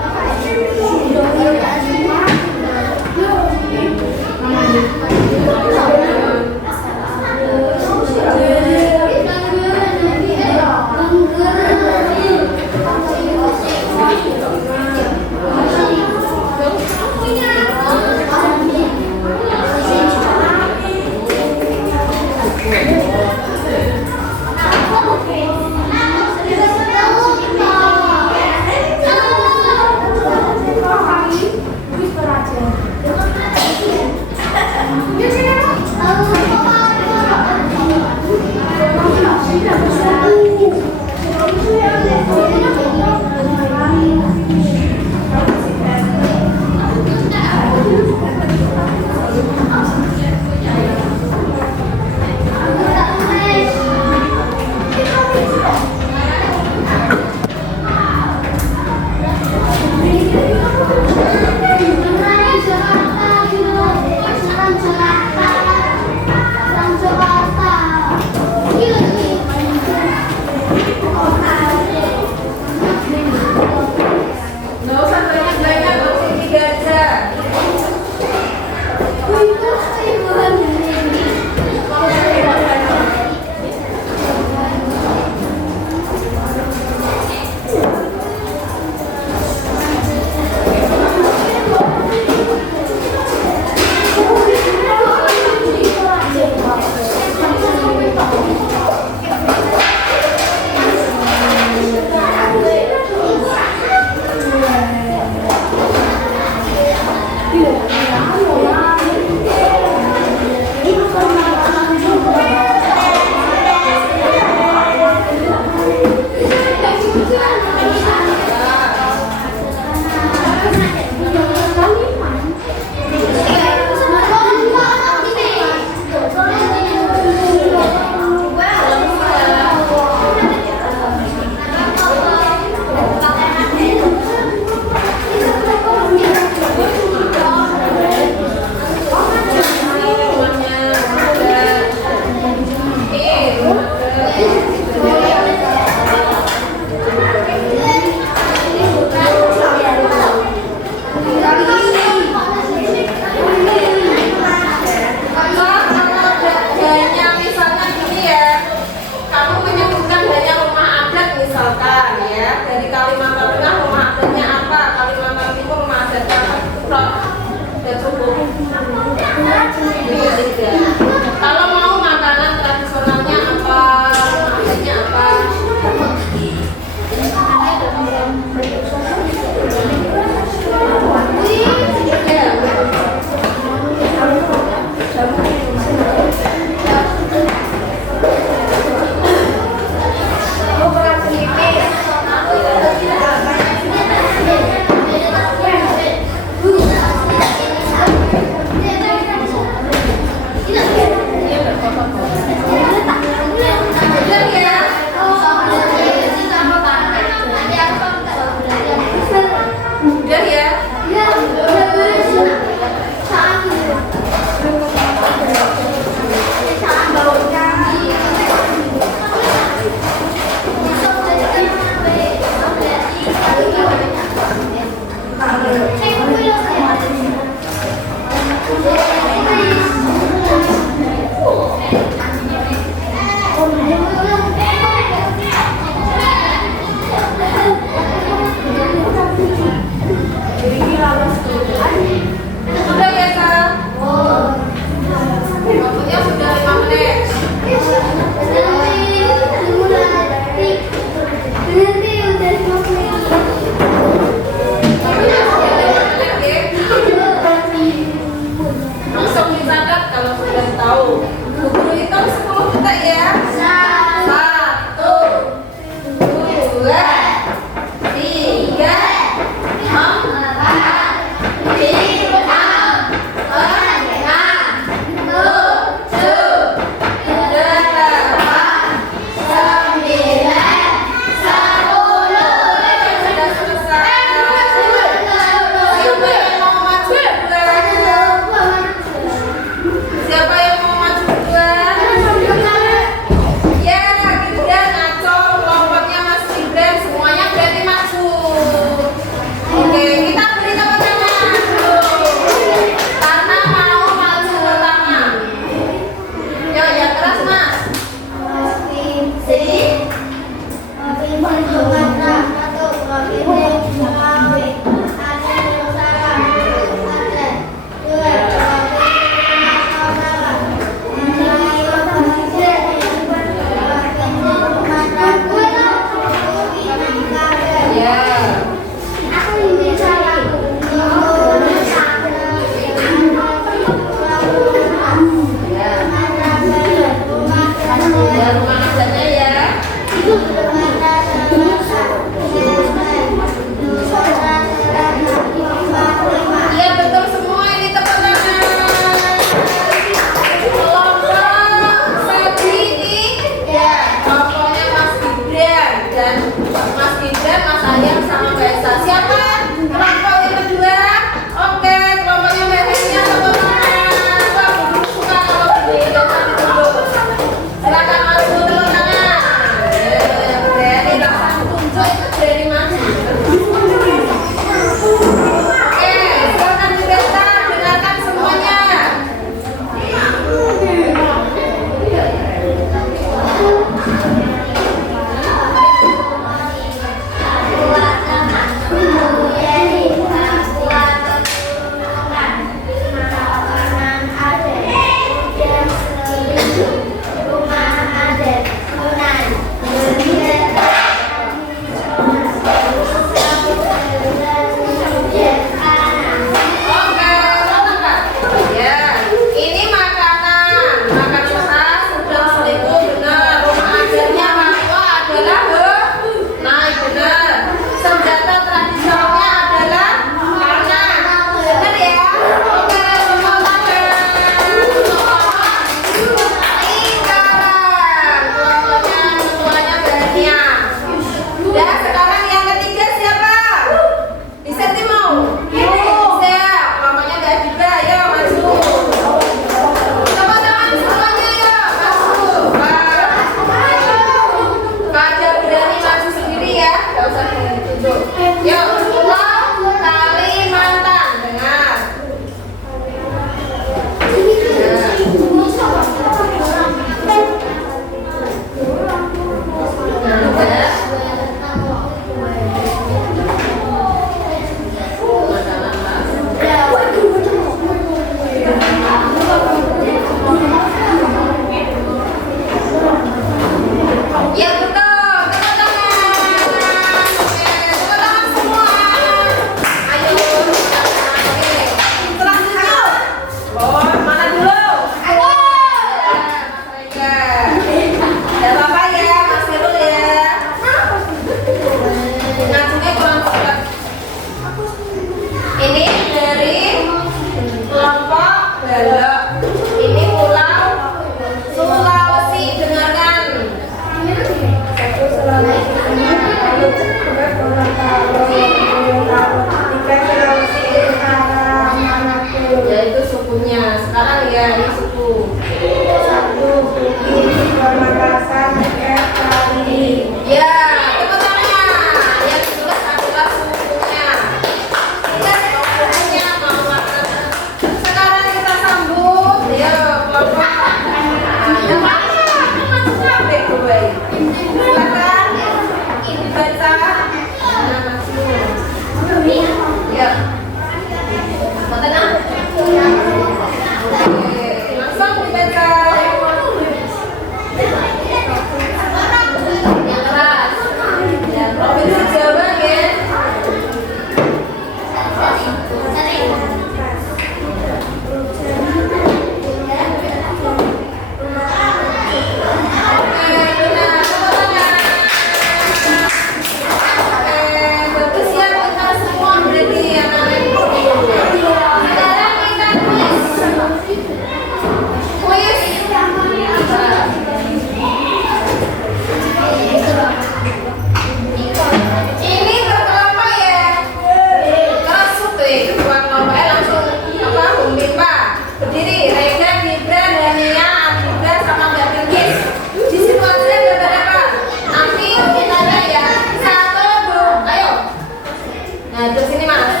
Nah, terus sini Mas.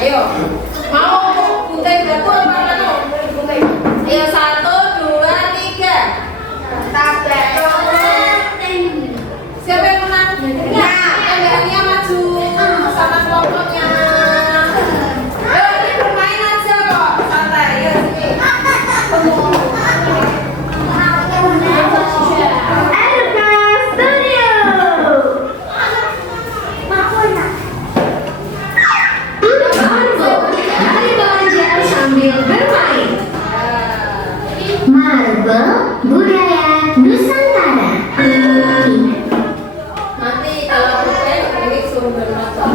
Ayo. Mau gunting batu apa anu? Gunting. Ayo 1, 2, 3. Tablet. Siapa yang menang? Yang maju sama kelompoknya. Ayo, ini bermain aja kok. Santai. Ya, sini. Sambil bermain Marble Budaya Nusantara. Nanti kalau gunting ini suruh bermacam.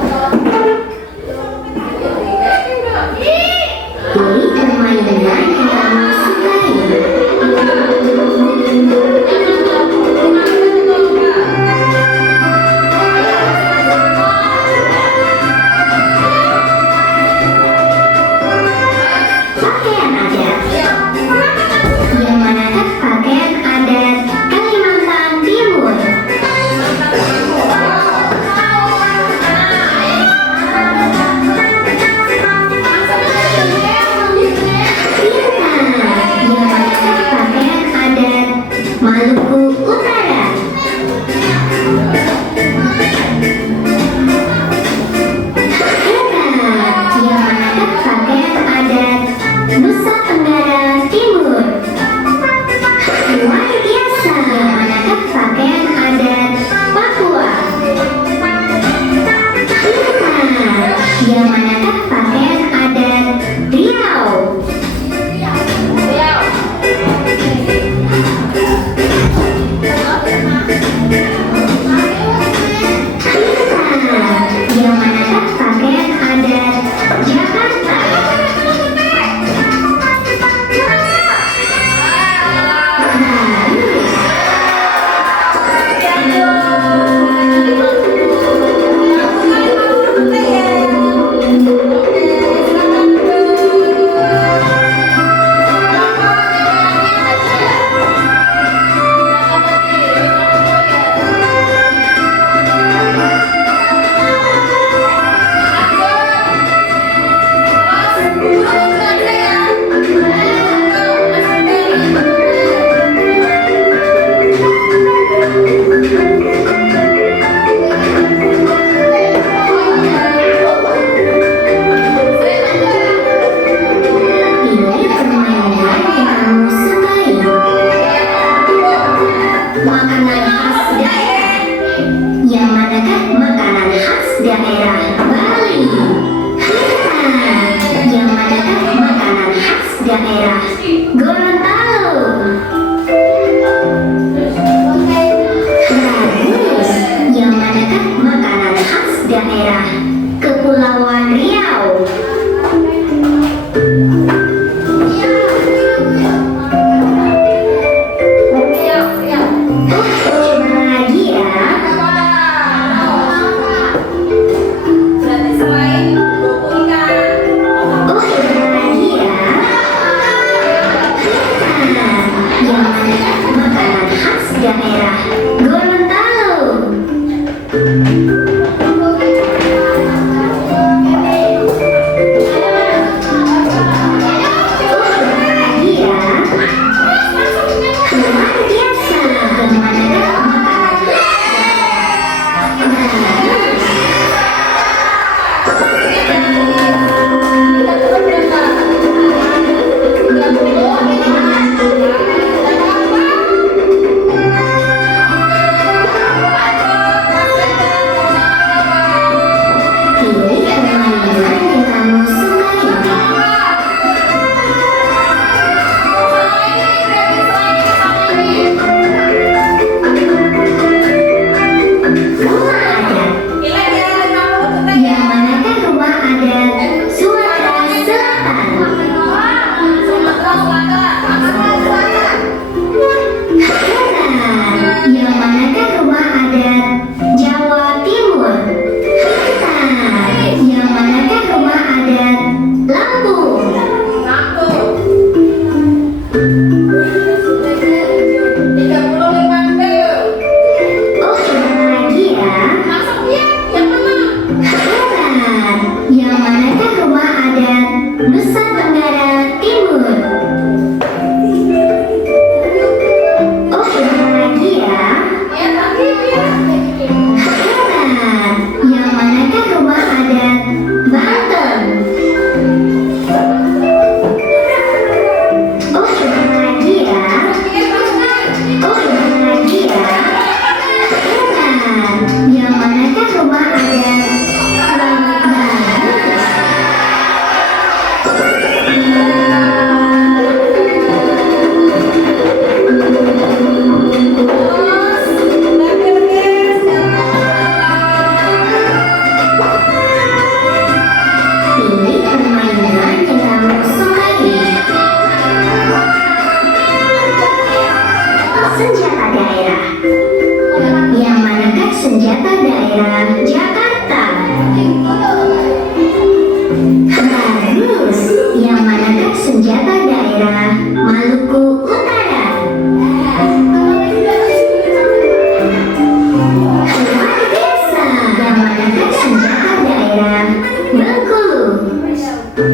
Oh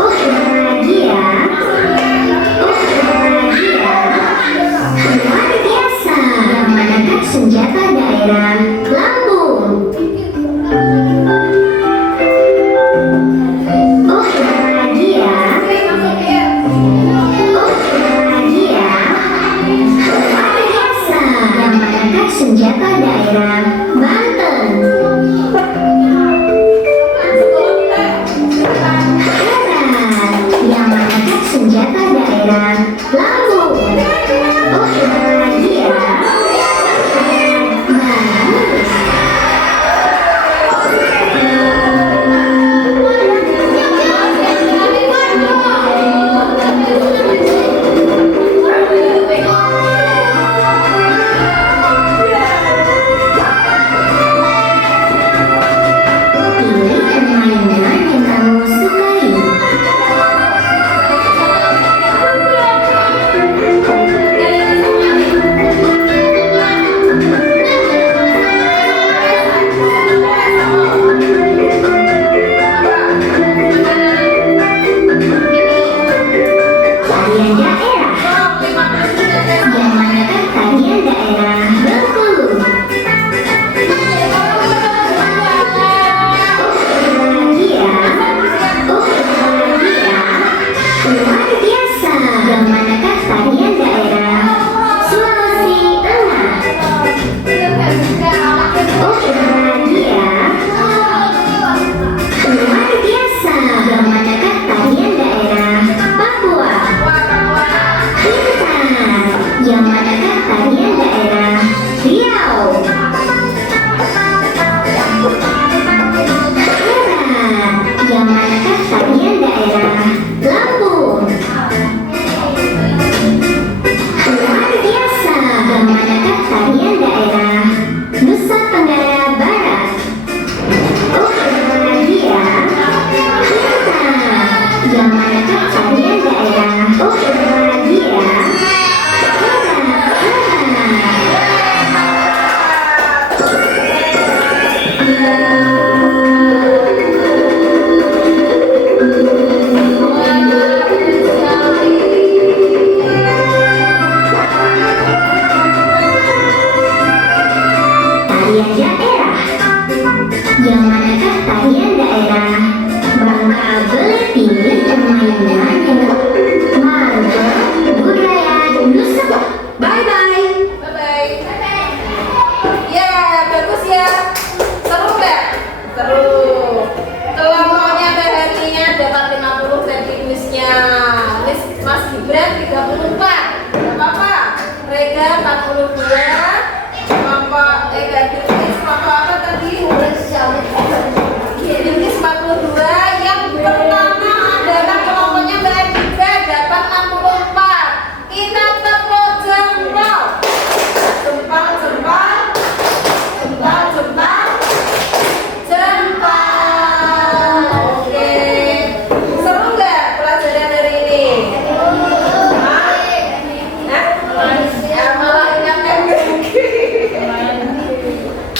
bahagia. Oh bahagia. Luar biasa. Yang manakah senjata daerah lambung? Oh bahagia. Oh bahagia. Luar biasa. Yang manakah senjata daerah Banten? Yang manakah senjata daerah Lampung? Oh bahagia. Bagus. Pilih permainan yang kamu sukai. Tarian daerah. Yang manakah tarian daerah Bengkulu? Bahagia. Oh bahagia. Luar biasa. Yang manakah tarian daerah Sulawesi Tengah? Oh bahagia. Luar biasa. Yang manakah tarian daerah Papua? Pintar. Yang manakah tarian daerah Riau? Hebat. Yang manakah tarian daerah Lampung? Luar biasa. Yang manakah tarian daerah Nusa Tenggara Barat? Oh bahagia. Pintar. Yang manakah tarian daerah Oh bahagia? Hebat, hebat. Tarian daerah. Yang manakah tarian daerah Bangka Belitung? Permainan yang Marga Budaya Nusa. Bye bye. Bye-bye. Ya, bagus ya. Seru nggak? Seru. Kelompoknya berhentinya dapat 50 versi kuisnya. Mas Gibran 34. Gak apa-apa. Rega 42. Kelompok kelompok apa tadi? Ini 42. Yang pertama adalah kelompoknya Mbak Dika dapat 64. Kita tepuk jempol. Jempol, jempol. Jempol, jempol. Jempol. Oke. Seru nggak pelajaran hari ini? Hah? Ya malah ingatkan lagi.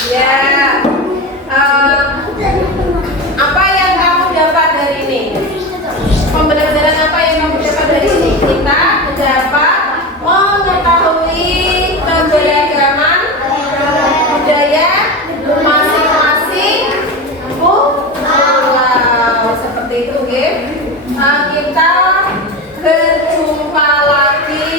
Ya. Apa yang kamu dapat dari ini? Pembelajaran apa yang kamu dapat dari ini? Kita dapat mengetahui keberagaman budaya masing-masing pulau. Seperti itu, ya. Kita berjumpa lagi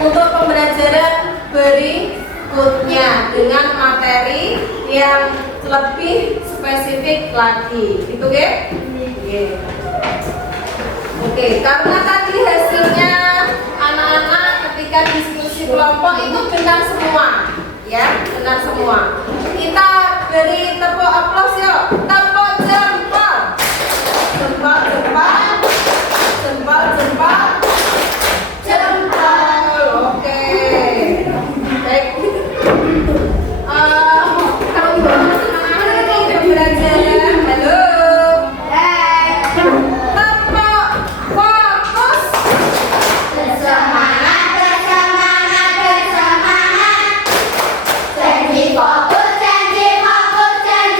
untuk pembelajaran berikutnya dengan materi yang lebih spesifik lagi. Itu, ya? Oke, karena tadi hasilnya anak-anak ketika diskusi kelompok itu benar semua, ya, benar semua. Kita beri tepuk aplaus yuk, tepuk jempol, jempol, jempol, jempol, jempol, jempol. Oke, baik. Kalau ini pembelajaran, halo. Tepuk fokus. Bersemangat, bersemangat, bersemangat. Janji fokus, janji fokus, janji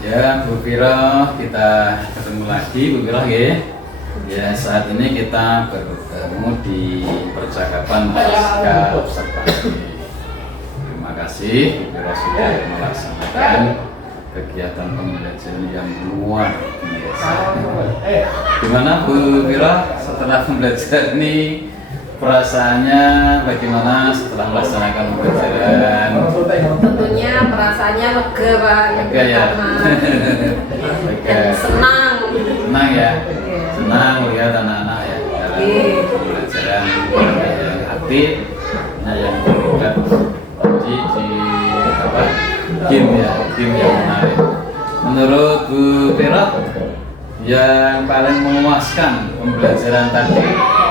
Ya, Bu Viro, kita ketemu lagi, Bu Viro ya. Ya, saat ini kita bertemu di percakapan pasca observasi. Terima kasih, Bu Viro sudah melaksanakan kegiatan pembelajaran yang luar biasa. Gimana Bu Viro setelah belajar ini? Perasaannya bagaimana setelah melaksanakan pembelajaran? Tentunya perasaannya lega Pak, yang Lega ya? pertama. Dan senang. Senang ya? Senang melihat anak-anak ya dalam pembelajaran yang aktif, yang terlibat di apa? Game ya, game yang menarik. Menurut Bu Viro, yang paling memuaskan pembelajaran tadi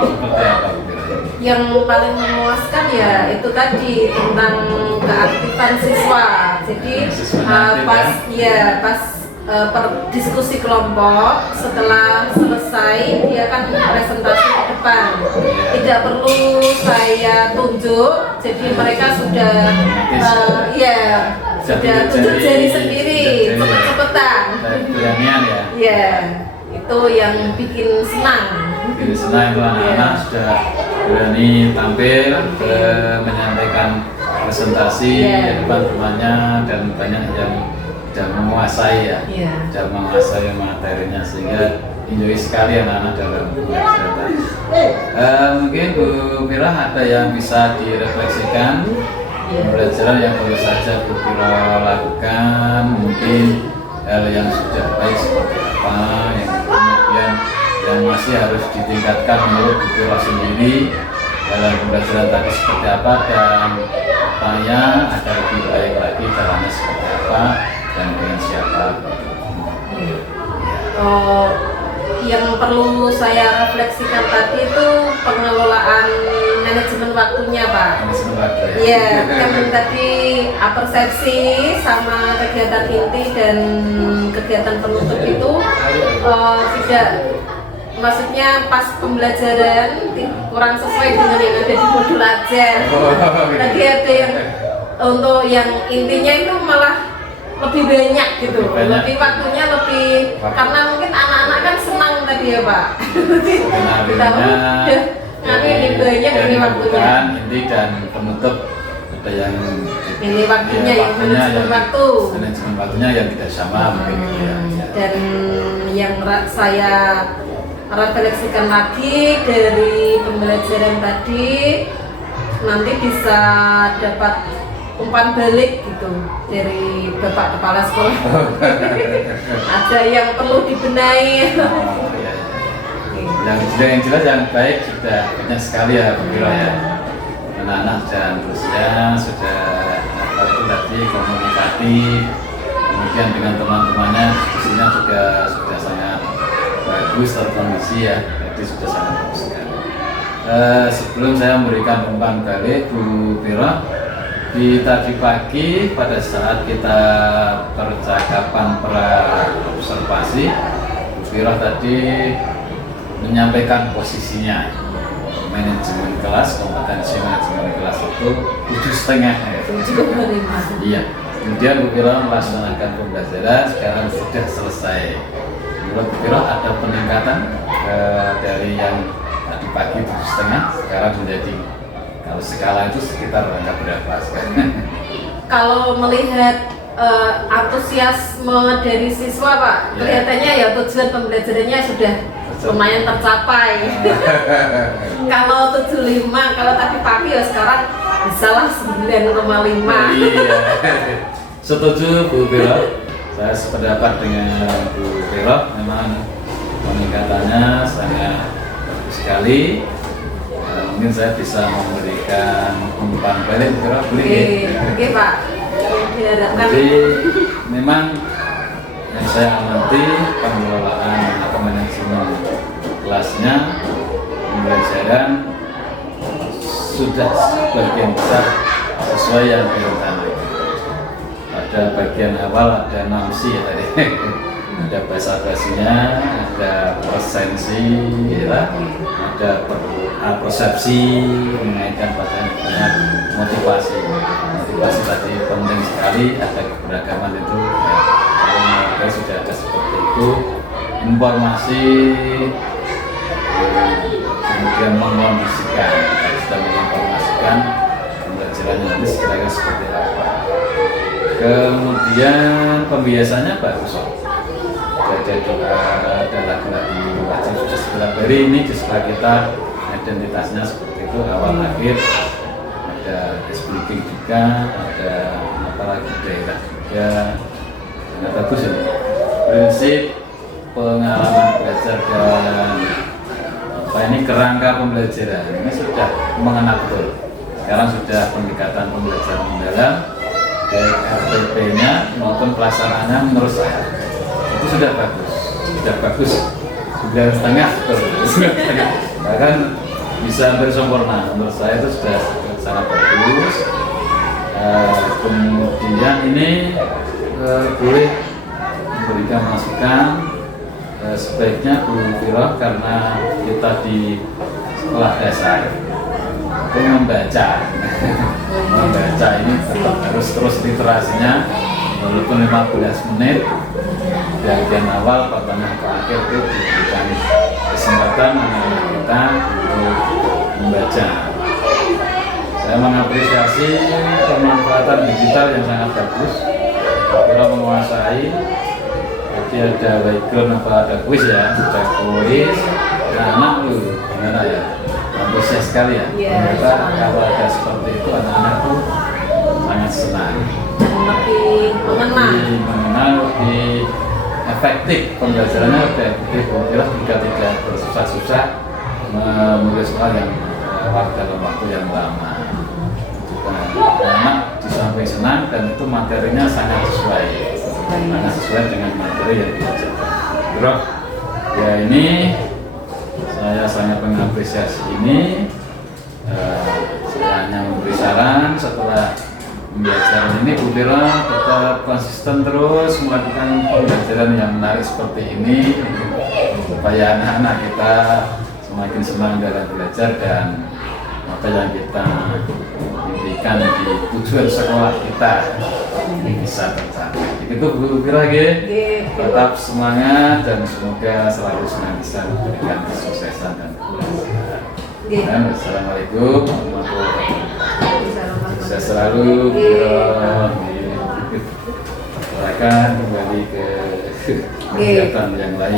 seperti apa Bu Viro? Yang paling memuaskan ya itu tadi tentang keaktifan siswa. Jadi pas diskusi kelompok setelah selesai dia kan presentasi ke depan. Tidak perlu saya tunjuk, jadi mereka sudah sudah tunjuk jari sendiri, cepet-cepetan. Beranian ya? Ya, itu yang bikin senang. Bikin senang itu anak-anak sudah berani tampil, menyampaikan presentasi di depan temannya dan banyak yang sudah menguasai ya, sudah menguasai materinya sehingga enjoy sekali anak-anak dalam pembelajaran tadi. Mungkin Bu Viro ada yang bisa direfleksikan pembelajaran yang baru saja Bu Viro lakukan, mungkin hal yang sudah baik seperti apa, yang kemudian yang masih harus ditingkatkan menurut Bu Viro sendiri dalam pembelajaran tadi seperti apa, dan upaya agar lebih baik lagi caranya seperti apa dan dengan siapa. Yang perlu saya refleksikan tadi itu pengelolaan manajemen waktunya Pak. Manajemen waktu ya. Iya, kan tadi persepsi sama kegiatan inti dan kegiatan penutup itu tidak, maksudnya pas pembelajaran kurang sesuai dengan yang ada di modul ajar. Tadi ada yang untuk yang intinya itu malah lebih banyak gitu, lebih waktunya lebih, karena mungkin anak-anak kan senang tadi ya Pak. Kita udah ini banyak ini waktunya. Inti dan penutup ada yang ini waktunya yang manajemen waktu. Manajemen waktunya yang tidak sama mungkin ya. Dan yang saya refleksikan lagi dari pembelajaran tadi, nanti bisa dapat umpan balik gitu dari Bapak Kepala Sekolah. Ada yang perlu dibenahi. Yang jelas yang baik sudah banyak sekali ya Bu Viro ya. Anak-anak dan terusnya sudah apa itu tadi komunikatif, kemudian dengan teman-temannya diskusinya juga sudah sangat bagus terkondisi ya, jadi sudah sangat bagus sekali. Sebelum saya memberikan umpan balik Bu Viro, di tadi pagi pada saat kita percakapan pra-observasi, Bu Viro tadi menyampaikan posisinya manajemen kelas, kompetensi manajemen kelas itu 7,5 ya. 7,5. Iya. Kemudian Bu Viro melaksanakan pembelajaran, sekarang sudah selesai. Menurut Bu Viro ada peningkatan dari yang tadi pagi 7,5 sekarang menjadi, kalau skala itu sekitar angka berapa sekarang? Kalau melihat antusiasme dari siswa Pak, kelihatannya ya tujuan pembelajarannya sudah lumayan tercapai. Kalau 7,5, kalau tadi pagi ya sekarang bisalah 9,5. Iya. Setuju Bu Viro, saya sependapat dengan Bu Viro, memang peningkatannya sangat bagus sekali. Mungkin saya bisa memberikan umpan balik Bu Viro, boleh ya? Oke Pak, diharapkan. Jadi memang yang saya amati pengelolaan atau manajemen kelasnya, pembelajaran sudah sebagian besar sesuai yang direncanakan. Pada bagian awal ada namsi ya tadi, ada basa-basinya, ada presensi, ya, ada persepsi, mengaitkan pada motivasi. Motivasi tadi penting sekali, ada keberagaman itu ya. butuh informasi, kemudian mengkondisikan, sudah menginformasikan pembelajarannya nanti sekiranya seperti apa. Kemudian pembiasannya bagus, ada doa, ada lagu-lagu wajib sudah setiap hari ini setelah kita identitasnya seperti itu awal akhir, ada speaking juga, ada apalagi daerah juga, sangat bagus ini. Prinsip pengalaman belajar dan ini kerangka pembelajaran ini sudah mengenal betul. Sekarang sudah pendekatan pembelajaran mendalam, baik RPP-nya maupun pelaksanaannya menurut saya itu sudah bagus, sudah setengah bahkan bisa hampir sempurna. Menurut saya itu sudah sangat bagus. Kemudian ini boleh memberikan masukan, sebaiknya Bu Viro, karena kita di sekolah dasar itu membaca ini tetap harus terus literasinya, walaupun 15 menit bagian awal, pertengahan ke akhir itu diberikan kesempatan anak-anak kita untuk membaca. Saya mengapresiasi pemanfaatan digital yang sangat bagus. Kita menguasai, jadi ada background apa ada kuis ya, ada kuis. Anak-anak tuh gimana ya? Antusias sekali ya. Ternyata kalau ada seperti itu anak-anak tuh sangat senang. Lebih mengenal, lebih efektif pembelajarannya, lebih efektif. Kira jika tidak bersusah-susah menulis soal yang dalam waktu yang lama. Anak di samping senang dan itu materinya sangat sesuai dengan materi yang diajarkan. Bro, ya ini saya sangat mengapresiasi ini. Saya hanya memberi saran setelah pembelajaran ini Bu Viro tetap konsisten terus melakukan pembelajaran yang menarik seperti ini supaya anak-anak kita semakin senang dalam belajar dan apa yang kita impikan di tujuan sekolah kita bisa tercapai. Itu Bu Viro, tetap semangat dan semoga selalu senantiasa memberikan kesuksesan dan keberhasilan. Assalamualaikum warahmatullahi wabarakatuh. Saya selalu silakan kembali ke kegiatan yang lain.